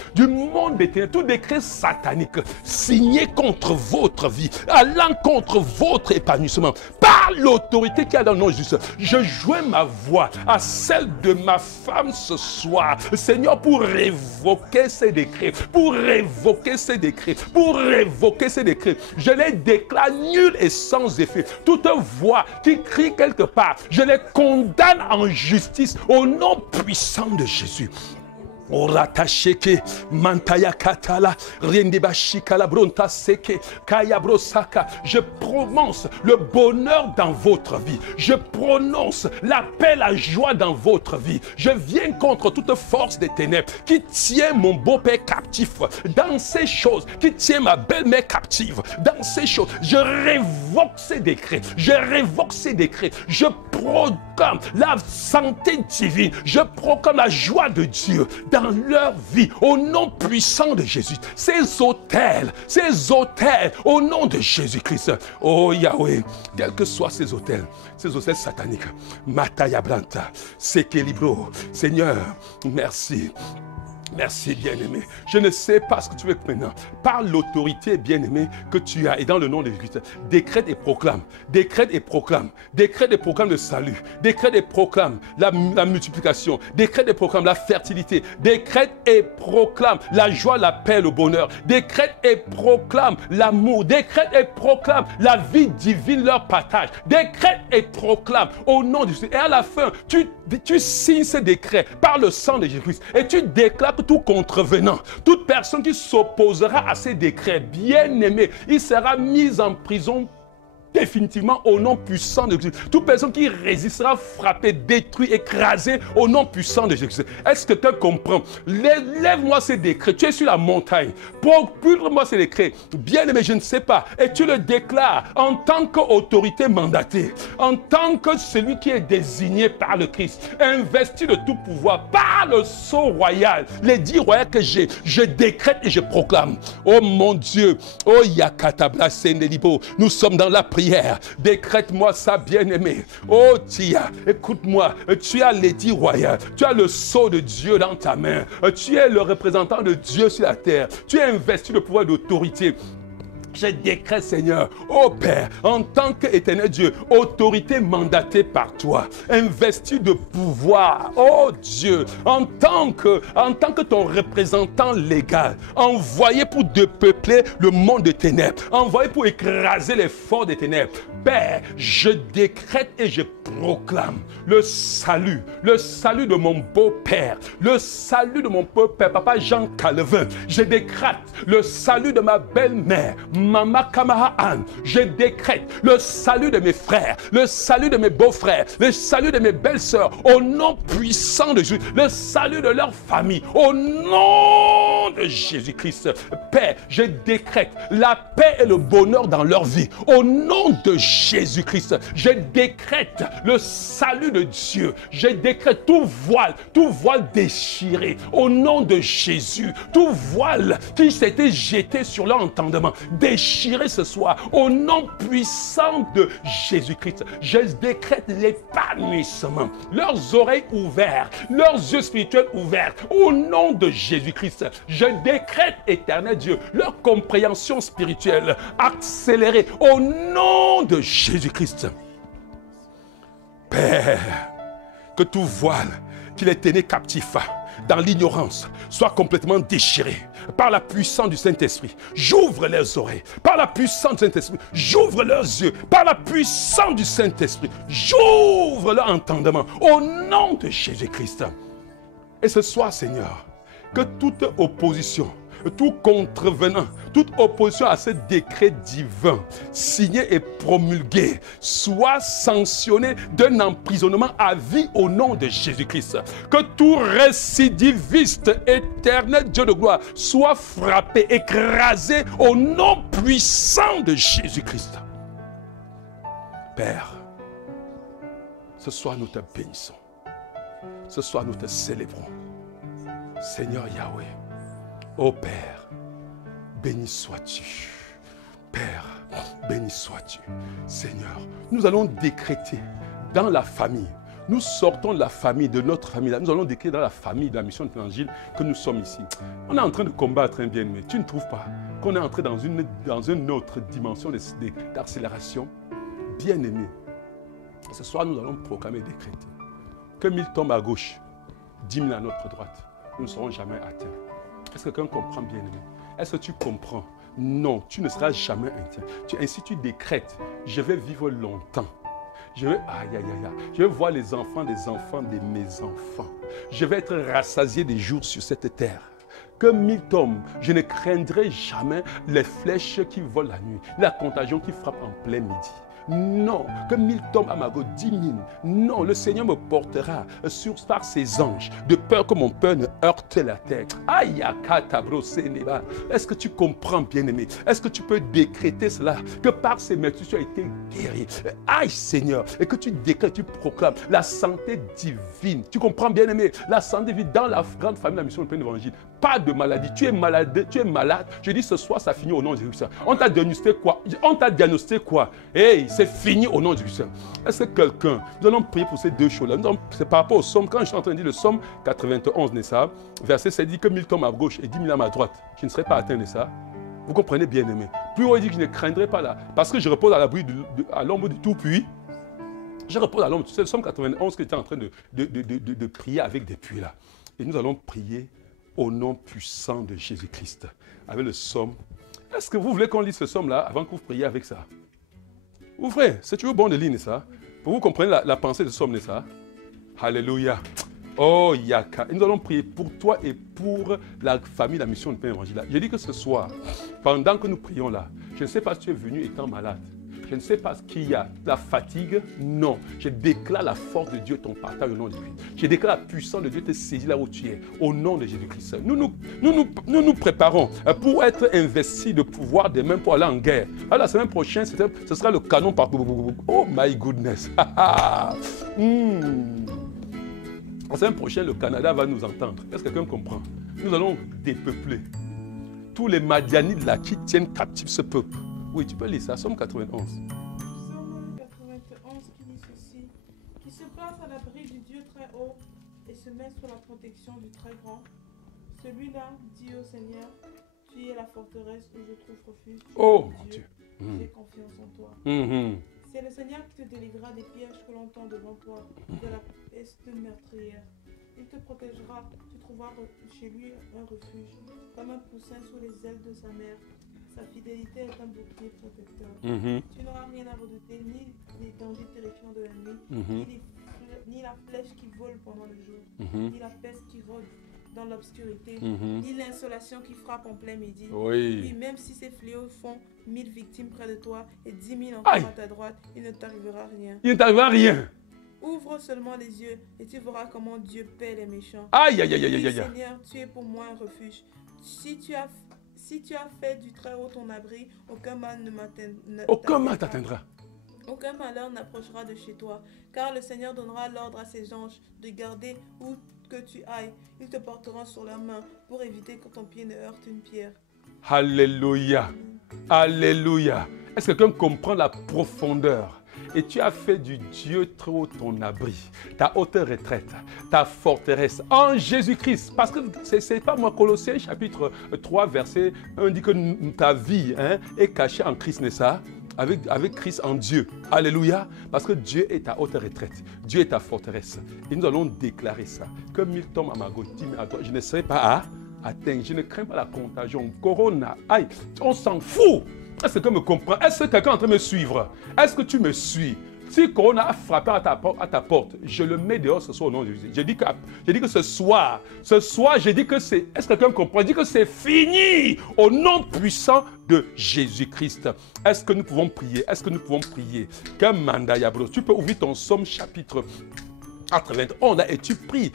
tout décret satanique, signé contre votre vie, allant contre votre épanouissement, par l'autorité qu'il y a dans le nom de Jésus, je joins ma voix à celle de ma femme ce soir, Seigneur, pour révoquer ces décrets, pour révoquer ces décrets, pour révoquer ces décrets. Je les déclare nuls et sans effet. Toute voix qui crie quelque part, je les condamne en justice au nom puissant de Jésus. Oratasheke mantaya katala riendebashika la bronta seke kaya brosaka. Je prononce le bonheur dans votre vie. Je prononce la paix, la joie dans votre vie. Je viens contre toute force des ténèbres qui tient mon beau-père captif dans ces choses, qui tient ma belle-mère captive dans ces choses. Je révoque ces décrets. Je révoque ces décrets. Je proclame la santé divine. Je proclame la joie de Dieu dans leur vie, au nom puissant de Jésus. Ces hôtels, au nom de Jésus-Christ. Oh Yahweh, quels que soient ces hôtels sataniques, Mataya Blanta, Sekelibro, Seigneur, merci. Merci, bien-aimé. Je ne sais pas ce que tu veux maintenant. Par l'autorité, bien-aimé, que tu as, et dans le nom de Jésus, décrète et proclame. Décrète et proclame. Décrète et proclame le salut. Décrète et proclame la multiplication. Décrète et proclame la fertilité. Décrète et proclame la joie, la paix, le bonheur. Décrète et proclame l'amour. Décrète et proclame la vie divine, leur partage. Décrète et proclame au nom de Jésus. Et à la fin, tu signes ce décret par le sang de Jésus-Christ. Et tu déclares que tout contrevenant, toute personne qui s'opposera à ces décrets, bien aimé, il sera mis en prison définitivement au nom puissant de Jésus. Toute personne qui résistera, frappée, détruite, écrasée au nom puissant de Jésus. Est-ce que tu comprends? Lève-moi ces décrets. Tu es sur la montagne. Procure-moi ces décrets. Bien aimé, je ne sais pas. Et tu le déclares en tant qu'autorité mandatée, en tant que celui qui est désigné par le Christ, investi de tout pouvoir, par le sceau royal, l'édit royal que j'ai, je décrète et je proclame. Oh mon Dieu, oh Yakatabla Sendelibo, nous sommes dans la prière. Décrète-moi ça, bien-aimé. Oh Tia, écoute-moi. Tu as l'édit royal. Tu as le sceau de Dieu dans ta main. Tu es le représentant de Dieu sur la terre. Tu es investi de pouvoir d'autorité. Je décrète, Seigneur, ô Père, en tant qu'éternel Dieu, autorité mandatée par toi, investi de pouvoir, ô Dieu, en tant que ton représentant légal, envoyé pour depeupler le monde des ténèbres, envoyé pour écraser les forts des ténèbres. Père, je décrète et je proclame le salut de mon beau-père, le salut de mon beau-père, Papa Jean Calvin. Je décrète le salut de ma belle-mère, Mama Kamaha Anne. Je décrète le salut de mes frères, le salut de mes beaux-frères, le salut de mes belles-sœurs, au nom puissant de Jésus, le salut de leur famille, au nom de Jésus-Christ. Père, je décrète la paix et le bonheur dans leur vie, au nom de Jésus-Christ. Je décrète le salut de Dieu. Je décrète tout voile déchiré, au nom de Jésus. Tout voile qui s'était jeté sur leur entendement, déchiré ce soir, au nom puissant de Jésus-Christ. Je décrète l'épanouissement, leurs oreilles ouvertes, leurs yeux spirituels ouverts, au nom de Jésus-Christ. Je décrète, éternel Dieu, leur compréhension spirituelle accélérée, au nom de Jésus-Christ. Père, que tout voile qui les tenait captifs dans l'ignorance soit complètement déchiré par la puissance du Saint-Esprit. J'ouvre leurs oreilles par la puissance du Saint-Esprit. J'ouvre leurs yeux par la puissance du Saint-Esprit. J'ouvre leur entendement au nom de Jésus-Christ. Et ce soir, Seigneur, que toute opposition, tout contrevenant, toute opposition à ce décret divin signé et promulgué soit sanctionné d'un emprisonnement à vie au nom de Jésus-Christ. Que tout récidiviste éternel Dieu de gloire soit frappé, écrasé au nom puissant de Jésus-Christ. Père, ce soir nous te bénissons. Ce soir nous te célébrons. Seigneur Yahweh, ô Père, béni sois-tu. Père, béni sois-tu. Seigneur, nous allons décréter dans la famille. Nous sortons de la famille, de notre famille. Nous allons décréter dans la famille de la mission de l'Évangile que nous sommes ici. On est en train de combattre un bien-aimé. Tu ne trouves pas qu'on est entré dans une autre dimension d'accélération? Bien-aimé, ce soir nous allons proclamer et décréter que 1000 tombent à gauche, 10 000 à notre droite. Nous ne serons jamais atteints. Est-ce que quelqu'un comprend, bien-aimé? Est-ce que tu comprends? Non, tu ne seras jamais atteint. Ainsi tu décrètes, je vais vivre longtemps. Je vais voir les enfants des enfants de mes enfants. Je vais être rassasié des jours sur cette terre. Que 1000 tombent, je ne craindrai jamais les flèches qui volent la nuit, la contagion qui frappe en plein midi. Non, que 1000 tombent à ma gauche, 10 000. Non, le Seigneur me portera par ses anges, de peur que mon peur ne heurte la terre. Aïe, est-ce que tu comprends, bien-aimé? Est-ce que tu peux décréter cela? Que par ces mérites, tu as été guéri. Aïe, Seigneur, et que tu décrètes, tu proclames la santé divine. Tu comprends, bien-aimé? La santé divine dans la grande famille de la mission de plein évangile. Pas de maladie. Tu es malade. Je dis ce soir, ça finit au nom de Jésus. On t'a diagnostiqué quoi? On t'a diagnostiqué quoi? Hey, c'est fini au nom de Jésus. Est-ce que quelqu'un, nous allons prier pour ces deux choses-là. C'est par rapport au psaume. Quand je suis en train de dire le psaume 91, n'est-ce pas? Verset 7 dit que 1000 tombent à gauche et 10 000 à ma droite. Je ne serai pas atteint de ça. Vous comprenez, bien aimé? Plus haut, il dit que je ne craindrai pas là. Parce que je repose à l'abri, à l'ombre du Tout-Puissant. Je repose à l'ombre. C'est le psaume 91 que j'étais en train de prier avec des puits là. Et nous allons prier au nom puissant de Jésus-Christ. Avec le psaume. Est-ce que vous voulez qu'on lise ce psaume-là avant que vous priez avec ça? Vous frère, c'est toujours bon de lire, n'est-ce pas? Pour vous comprendre la pensée de ce psaume, n'est-ce pas? Alléluia. Oh, Yaka. Et nous allons prier pour toi et pour la famille, la mission de Père Évangile. Je dis que ce soir, pendant que nous prions là, je ne sais pas si tu es venu étant malade. Je ne sais pas ce qu'il y a. La fatigue, non. Je déclare la force de Dieu ton partage au nom de Dieu. Je déclare la puissance de Dieu te saisir là où tu es, au nom de Jésus-Christ. Nous préparons pour être investis de pouvoir demain pour aller en guerre. Alors, la semaine prochaine, ce sera le canon par... Oh my goodness. La semaine prochaine, le Canada va nous entendre. Est-ce que quelqu'un comprend? Nous allons dépeupler tous les Madianites là qui tiennent captif ce peuple. Oui, tu peux lire ça, Somme 91. Somme 91 qui dit ceci: qui se place à l'abri du Dieu très haut et se met sous la protection du très grand. Celui-là dit au Seigneur: tu es la forteresse où je trouve refuge. Oh mon Dieu. J'ai confiance en toi. C'est le Seigneur qui te délivrera des pièges que l'on tend devant toi, de la peste meurtrière. Il te protégera, tu trouveras chez lui un refuge, comme un poussin sous les ailes de sa mère. Sa fidélité est un bouclier protecteur. Tu n'auras rien à redouter, ni les dangers terrifiants de la nuit, ni la flèche qui vole pendant le jour, ni la peste qui rôde dans l'obscurité, ni l'insolation qui frappe en plein midi. Oui. Puis même si ces fléaux font 1000 victimes près de toi et 10 000 encore à ta droite, il ne t'arrivera rien. Il ne t'arrivera rien. Ouvre seulement les yeux et tu verras comment Dieu paie les méchants. Aïe, aïe, aïe, aïe, aïe. Seigneur, tu es pour moi un refuge. Si tu as fait du très haut ton abri, aucun mal ne m'atteindra. Aucun mal t'atteindra. Aucun malheur n'approchera de chez toi, car le Seigneur donnera l'ordre à ses anges de garder où que tu ailles. Ils te porteront sur la main pour éviter que ton pied ne heurte une pierre. Alléluia. Alléluia. Est-ce que quelqu'un comprend la profondeur? Et tu as fait du Dieu très haut ton abri, ta haute retraite, ta forteresse en Jésus-Christ. Parce que ce n'est pas moi, Colossiens chapitre 3, verset 1 dit que ta vie est cachée en Christ, n'est-ce pas? avec Christ en Dieu. Alléluia. Parce que Dieu est ta haute retraite. Dieu est ta forteresse. Et nous allons déclarer ça. Que 1000 tombent à ma gauche, 10 000 à droite, je ne serai pas atteint. Je ne crains pas la contagion. Corona, aïe, on s'en fout. Est-ce que quelqu'un me comprend? Est-ce que quelqu'un est en train de me suivre? Est-ce que tu me suis? Si Corona a frappé à ta porte, je le mets dehors ce soir au nom de Jésus. J'ai dit que ce soir, j'ai dit que c'est... Est-ce que quelqu'un comprend? J'ai dit que c'est fini au nom puissant de Jésus-Christ. Est-ce que nous pouvons prier? Est-ce que nous pouvons prier? Comme Mandayabros, tu peux ouvrir ton Somme chapitre 91 et tu pries.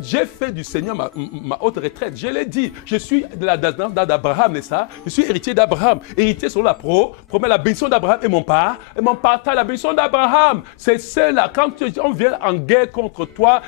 J'ai fait du Seigneur ma haute retraite. Je l'ai dit. Je suis de la descendance d'Abraham, n'est-ce pas? Je suis héritier d'Abraham. Héritier sur la promet la bénédiction d'Abraham et mon partage la bénédiction d'Abraham. C'est cela. Quand on vient en guerre contre toi,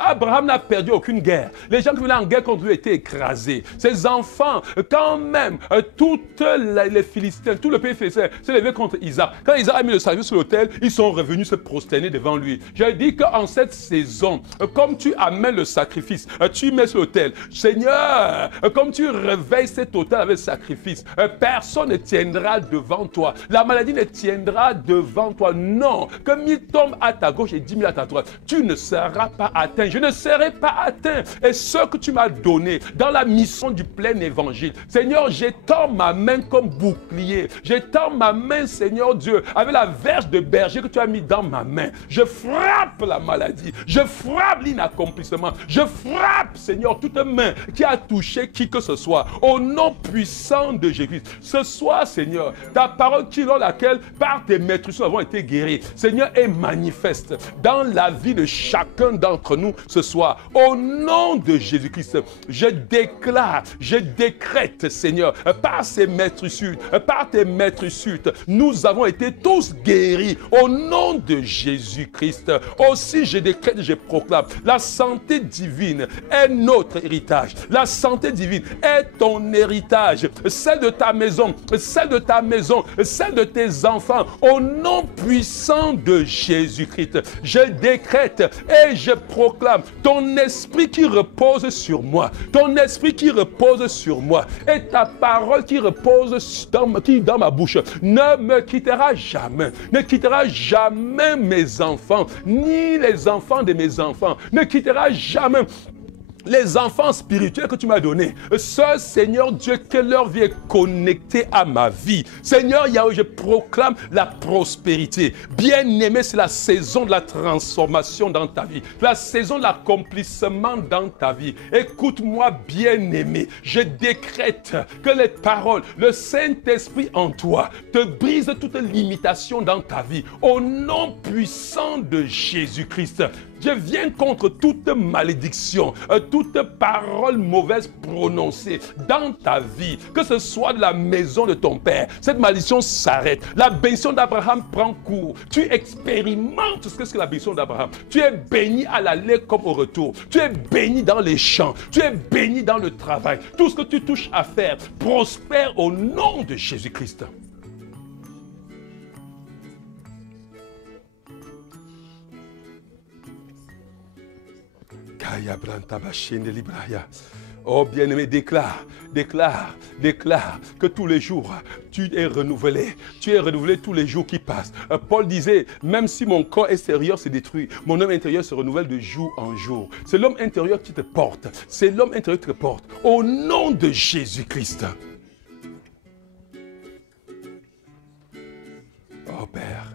Abraham n'a perdu aucune guerre. Les gens qui venaient en guerre contre lui étaient écrasés. Ses enfants, quand même, toutes les Philistins, tout le pays philistin s'est levé contre Isaac. Quand Isaac a mis le sacrifice sur l'autel, ils sont revenus se prosterner devant lui. J'ai dit qu'en cette saison, comme tu amènes le sacrifice, tu mets sur l'autel, Seigneur, comme tu réveilles cet autel avec le sacrifice, personne ne tiendra devant toi. La maladie ne tiendra devant toi. Non, que 1000 tombent à ta gauche et 10 000 à ta droite, tu ne seras pas atteint. Je ne serai pas atteint. Et ce que tu m'as donné dans la mission du plein évangile, Seigneur, j'étends ma main comme bouclier. J'étends ma main, Seigneur Dieu, avec la verge de berger que tu as mis dans ma main. Je frappe la maladie. Je frappe l'inaccomplissement. Je frappe, Seigneur, toute main qui a touché qui que ce soit. Au nom puissant de Jésus. Ce soir, Seigneur, ta parole qui dans laquelle par tes maîtres nous avons été guéris, Seigneur, est manifeste dans la vie de chacun d'entre nous ce soir. Au nom de Jésus-Christ, je déclare, je décrète, Seigneur, par ces maîtres sud, par tes maîtres sud, nous avons été tous guéris au nom de Jésus-Christ. Aussi, je décrète, je proclame, la santé divine est notre héritage. La santé divine est ton héritage, celle de ta maison, celle de ta maison, celle de tes enfants. Au nom puissant de Jésus-Christ, je décrète et je proclame ton esprit qui repose sur moi, ton esprit qui repose sur moi et ta parole qui repose dans ma bouche ne me quittera jamais, ne quittera jamais mes enfants, ni les enfants de mes enfants, ne quittera jamais les enfants spirituels que tu m'as donnés. Ce Seigneur Dieu, que leur vie est connectée à ma vie. Seigneur Yahweh, je proclame la prospérité. Bien-aimé, c'est la saison de la transformation dans ta vie. La saison de l'accomplissement dans ta vie. Écoute-moi, bien-aimé. Je décrète que les paroles, le Saint-Esprit en toi, te brise toute limitation dans ta vie. Au nom puissant de Jésus-Christ. Je viens contre toute malédiction, toute parole mauvaise prononcée dans ta vie, que ce soit de la maison de ton père. Cette malédiction s'arrête. La bénédiction d'Abraham prend cours. Tu expérimentes ce que c'est la bénédiction d'Abraham. Tu es béni à l'aller comme au retour. Tu es béni dans les champs. Tu es béni dans le travail. Tout ce que tu touches à faire prospère au nom de Jésus-Christ. Oh bien-aimé, déclare que tous les jours, tu es renouvelé tous les jours qui passent. Paul disait, même si mon corps extérieur se détruit, mon homme intérieur se renouvelle de jour en jour. C'est l'homme intérieur qui te porte, c'est l'homme intérieur qui te porte. Au nom de Jésus-Christ. Oh Père.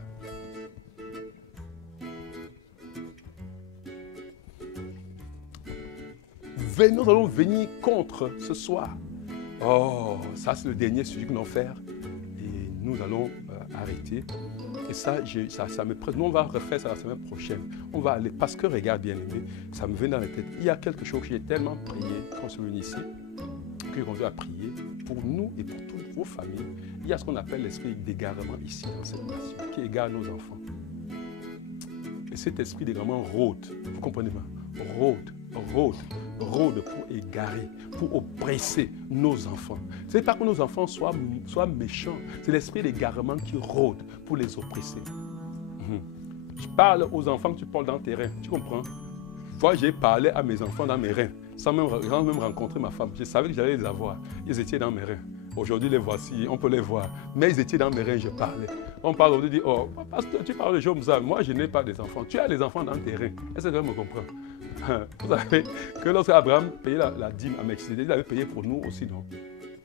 Nous allons venir contre ce soir. Oh, ça c'est le dernier sujet que nous allons faire. Et nous allons arrêter. Et ça me presse. Nous on va refaire ça la semaine prochaine. On va aller, parce que regarde bien aimé, ça me vient dans la tête. Il y a quelque chose que j'ai tellement prié quand je suis venu ici, que j'ai continué à prier pour nous et pour toutes vos familles. Il y a ce qu'on appelle l'esprit d'égarement ici dans cette nation, qui égare nos enfants. Et cet esprit d'égarement rôde, vous comprenez pas? Rôde pour égarer, pour oppresser nos enfants. Ce n'est pas que nos enfants soient méchants, c'est l'esprit d'égarement qui rôde pour les oppresser. Je parle aux enfants que tu parles dans tes reins, tu comprends? Moi, j'ai parlé à mes enfants dans mes reins, sans même rencontrer ma femme. Je savais que j'allais les avoir, ils étaient dans mes reins. Aujourd'hui, les voici, on peut les voir. Mais ils étaient dans mes reins, je parlais. On parle, on dit, oh, pasteur, tu parles de choses comme ça. Moi, je n'ai pas des enfants. Tu as des enfants dans tes reins. Est-ce que tu me comprends? Vous savez que lorsque Abraham payait la dîme à Melchisédek, il avait payé pour nous aussi, non?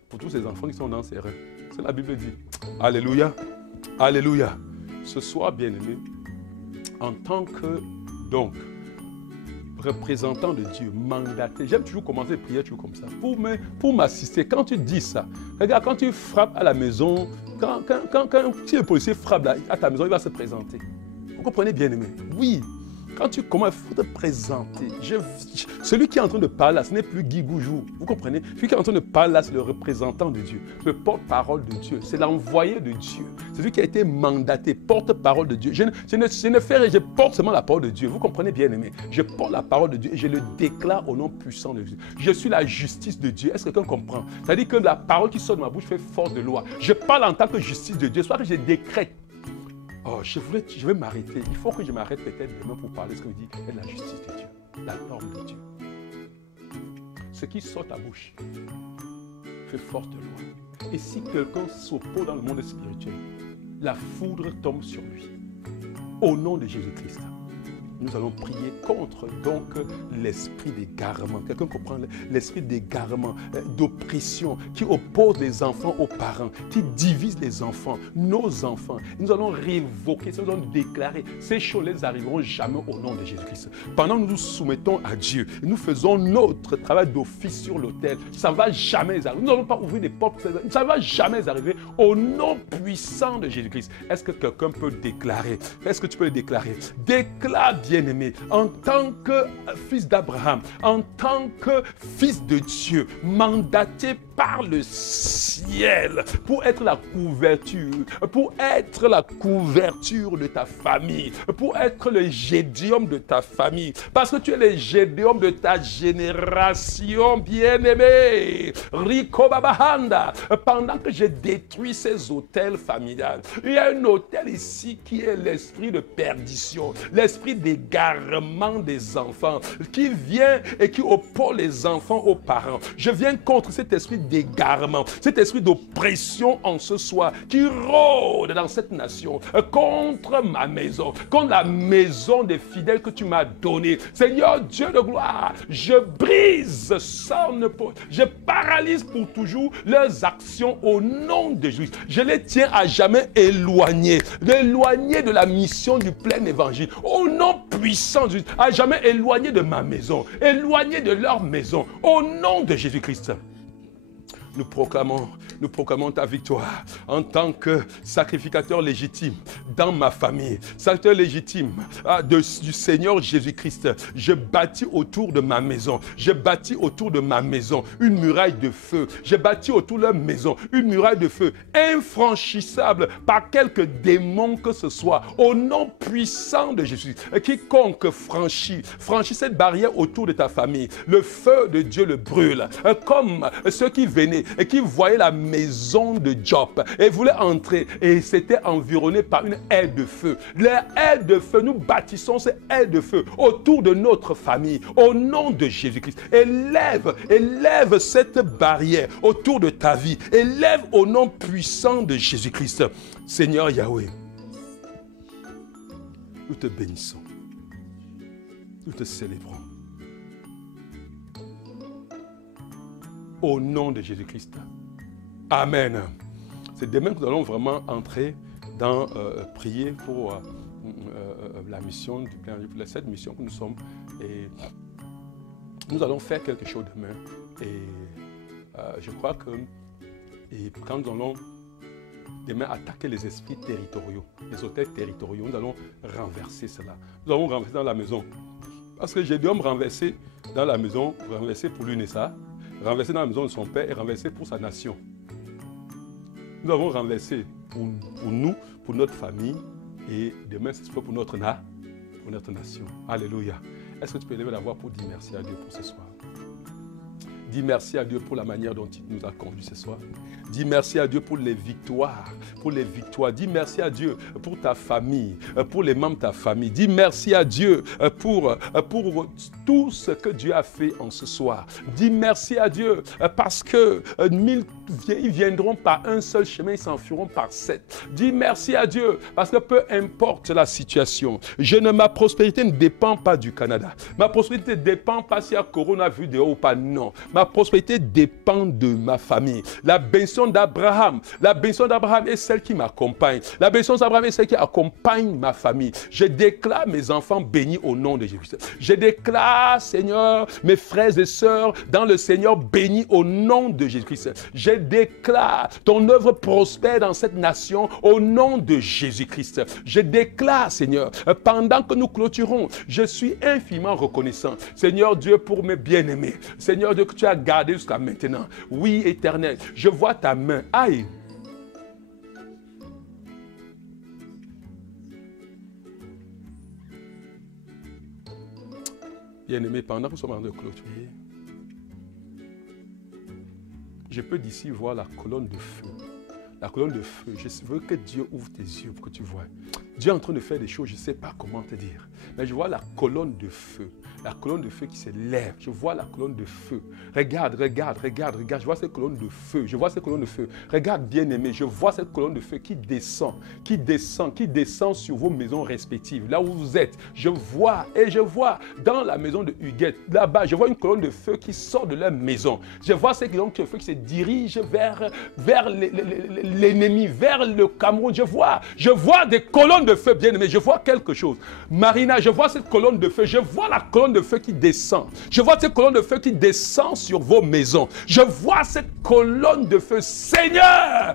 Pour tous ces enfants qui sont dans ses reins. C'est ce que la Bible dit. Alléluia. Alléluia. Ce soir, bien-aimé, en tant que, donc, représentant de Dieu, mandaté. J'aime toujours commencer à prier toujours comme ça. Pour m'assister, quand tu dis ça, regarde, quand tu frappes à la maison, si le policier frappe à ta maison, il va se présenter. Vous comprenez, bien-aimé? Oui. Quand tu commences, il faut te présenter. Celui qui est en train de parler là, ce n'est plus Guy Goujou. Vous comprenez? Celui qui est en train de parler là, c'est le représentant de Dieu, le porte-parole de Dieu. C'est l'envoyé de Dieu. C'est celui qui a été mandaté, porte-parole de Dieu. Je porte seulement la parole de Dieu. Vous comprenez, bien aimé? Je porte la parole de Dieu et je le déclare au nom puissant de Dieu. Je suis la justice de Dieu. Est-ce que quelqu'un comprend? C'est-à-dire que la parole qui sort de ma bouche fait force de loi. Je parle en tant que justice de Dieu. Soit que je décrète. Oh, je vais m'arrêter. Il faut que je m'arrête peut-être demain pour parler de ce que dit la justice de Dieu, la norme de Dieu. Ce qui sort ta bouche fait force de loi. Et si quelqu'un s'oppose dans le monde spirituel, la foudre tombe sur lui. Au nom de Jésus-Christ, nous allons prier contre donc l'esprit d'égarement. Quelqu'un comprend l'esprit d'égarement, d'oppression, qui oppose les enfants aux parents, qui divise les enfants, nos enfants. Nous allons révoquer, nous allons déclarer, ces choses ne arriveront jamais au nom de Jésus-Christ. Pendant que nous nous soumettons à Dieu, nous faisons notre travail d'office sur l'autel, ça ne va jamais arriver. Nous n'allons pas ouvrir des portes, ça ne va jamais arriver au nom puissant de Jésus-Christ. Est-ce que quelqu'un peut déclarer? Est-ce que tu peux le déclarer? Déclare, bien-aimé, en tant que fils d'Abraham, en tant que fils de Dieu, mandaté par le ciel pour être la couverture de ta famille, pour être le Gédéon de ta famille, parce que tu es le Gédéon de ta génération, bien-aimé. Rico Babahanda, pendant que je détruis ces hôtels familiales, il y a un hôtel ici qui est l'esprit de perdition, l'esprit d'égarement des enfants, qui vient et qui oppose les enfants aux parents. Je viens contre cet esprit d'égarement, cet esprit d'oppression en ce soir, qui rôde dans cette nation, contre ma maison, contre la maison des fidèles que tu m'as donnée. Seigneur Dieu de gloire, je brise son épaule, je paralyse pour toujours leurs actions au nom de Jésus. Je les tiens à jamais éloignés de la mission du plein évangile, au nom puissant de Jésus, à jamais éloignés de ma maison, éloignés de leur maison, au nom de Jésus-Christ. Nous proclamons ta victoire en tant que sacrificateur légitime dans ma famille, sacrificateur légitime du Seigneur Jésus-Christ. Je bâtis autour de ma maison, une muraille de feu. Je bâtis autour de leur maison une muraille de feu infranchissable par quelque démon que ce soit, au nom puissant de Jésus. Quiconque franchit cette barrière autour de ta famille, le feu de Dieu le brûle, comme ceux qui venaient et qui voyaient la maison de Job et voulaient entrer et c'était environné par une aile de feu. La aile de feu, nous bâtissons cette aile de feu autour de notre famille au nom de Jésus-Christ. Élève cette barrière autour de ta vie. Élève au nom puissant de Jésus-Christ. Seigneur Yahweh, nous te bénissons. Nous te célébrons. Au nom de Jésus-Christ. Amen. C'est demain que nous allons vraiment entrer dans prier pour la mission du plein, cette mission que nous sommes. Et nous allons faire quelque chose demain. Et je crois que quand nous allons demain attaquer les esprits territoriaux, les hôtels territoriaux, nous allons renverser cela. Nous allons renverser dans la maison. Parce que j'ai dû me renverser dans la maison, renverser pour l'UNESA, renverser dans la maison de son père et renverser pour sa nation. Nous avons renversé pour nous, pour notre famille, et demain, c'est pour notre nation. Alléluia. Est-ce que tu peux lever la voix pour dire merci à Dieu pour ce soir? Dis merci à Dieu pour la manière dont il nous a conduits ce soir. Dis merci à Dieu pour les victoires. Pour les victoires. Dis merci à Dieu pour ta famille, pour les membres de ta famille. Dis merci à Dieu pour tout ce que Dieu a fait en ce soir. Dis merci à Dieu parce que 1000 ils viendront par un seul chemin, ils s'enfuiront par 7. Dis merci à Dieu parce que peu importe la situation, ma prospérité ne dépend pas du Canada. Ma prospérité ne dépend pas s'il y a coronavirus dehors ou pas. Non. Ma prospérité dépend de ma famille. La bénédiction d'Abraham est celle qui m'accompagne. La bénédiction d'Abraham est celle qui accompagne ma famille. Je déclare mes enfants bénis au nom de Jésus. Je déclare, Seigneur, mes frères et sœurs dans le Seigneur bénis au nom de Jésus-Christ. Je déclare ton œuvre prospère dans cette nation au nom de Jésus-Christ. Je déclare, Seigneur, pendant que nous clôturons, je suis infiniment reconnaissant, Seigneur Dieu, pour mes bien-aimés. Seigneur Dieu, que tu as gardé jusqu'à maintenant. Oui, Éternel, je vois ta main. Aïe! Bien-aimés, pendant que nous sommes en train de clôturer, je peux d'ici voir la colonne de feu. La colonne de feu, je veux que Dieu ouvre tes yeux pour que tu vois. Dieu est en train de faire des choses, je ne sais pas comment te dire. Mais je vois la colonne de feu. La colonne de feu qui se lève. Je vois la colonne de feu. Regarde. Je vois cette colonne de feu. Je vois cette colonne de feu. Regarde, bien-aimé, je vois cette colonne de feu qui descend sur vos maisons respectives. Là où vous êtes, je vois dans la maison de Huguette, là-bas, je vois une colonne de feu qui sort de leur maison. Je vois cette colonne de feu qui se dirige vers l'ennemi, vers le Cameroun. Je vois des colonnes de feu, bien-aimé. Je vois quelque chose. Marina, je vois cette colonne de feu. Je vois la colonne de feu qui descend. Je vois cette colonne de feu qui descend sur vos maisons. Je vois cette colonne de feu. Seigneur,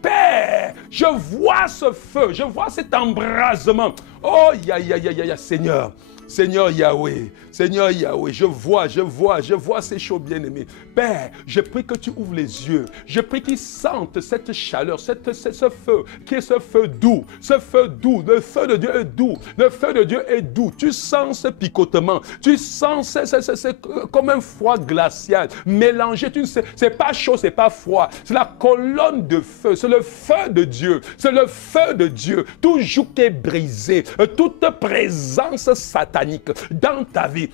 Père, je vois ce feu. Je vois cet embrasement. Oh, Seigneur. Seigneur Yahweh, je vois ces choses bien-aimées. Père, je prie que tu ouvres les yeux. Je prie qu'ils sentent cette chaleur, ce feu, qui est ce feu doux. Ce feu doux, le feu de Dieu est doux. Le feu de Dieu est doux. Tu sens ce picotement. Tu sens, c'est comme un froid glacial. Mélangé, tu ne sais, c'est pas chaud, c'est pas froid. C'est la colonne de feu. C'est le feu de Dieu. C'est le feu de Dieu. Tout joug est brisé. Toute présence satanique dans ta vie.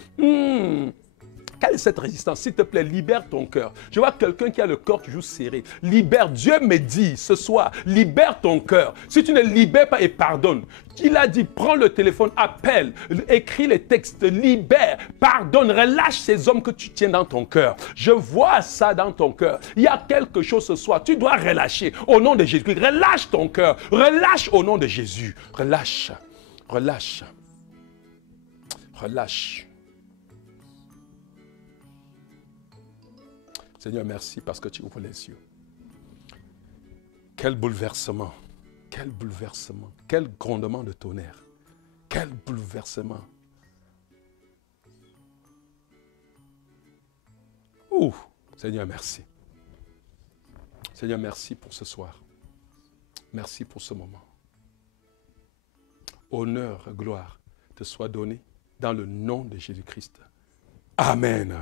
Quelle est cette résistance? S'il te plaît, libère ton cœur. Je vois quelqu'un qui a le corps toujours serré. Libère. Dieu me dit ce soir, libère ton cœur. Si tu ne libères pas et pardonne. Il a dit, prends le téléphone, appelle, écris les textes, libère, pardonne, relâche ces hommes que tu tiens dans ton cœur. Je vois ça dans ton cœur. Il y a quelque chose ce soir. Tu dois relâcher au nom de Jésus. Relâche ton cœur. Relâche au nom de Jésus. Relâche. Relâche. Relâche. Seigneur, merci parce que tu ouvres les yeux. Quel bouleversement, quel grondement de tonnerre, quel bouleversement. Ouh, Seigneur, merci. Seigneur, merci pour ce soir. Merci pour ce moment. Honneur, gloire te soit donné dans le nom de Jésus-Christ. Amen.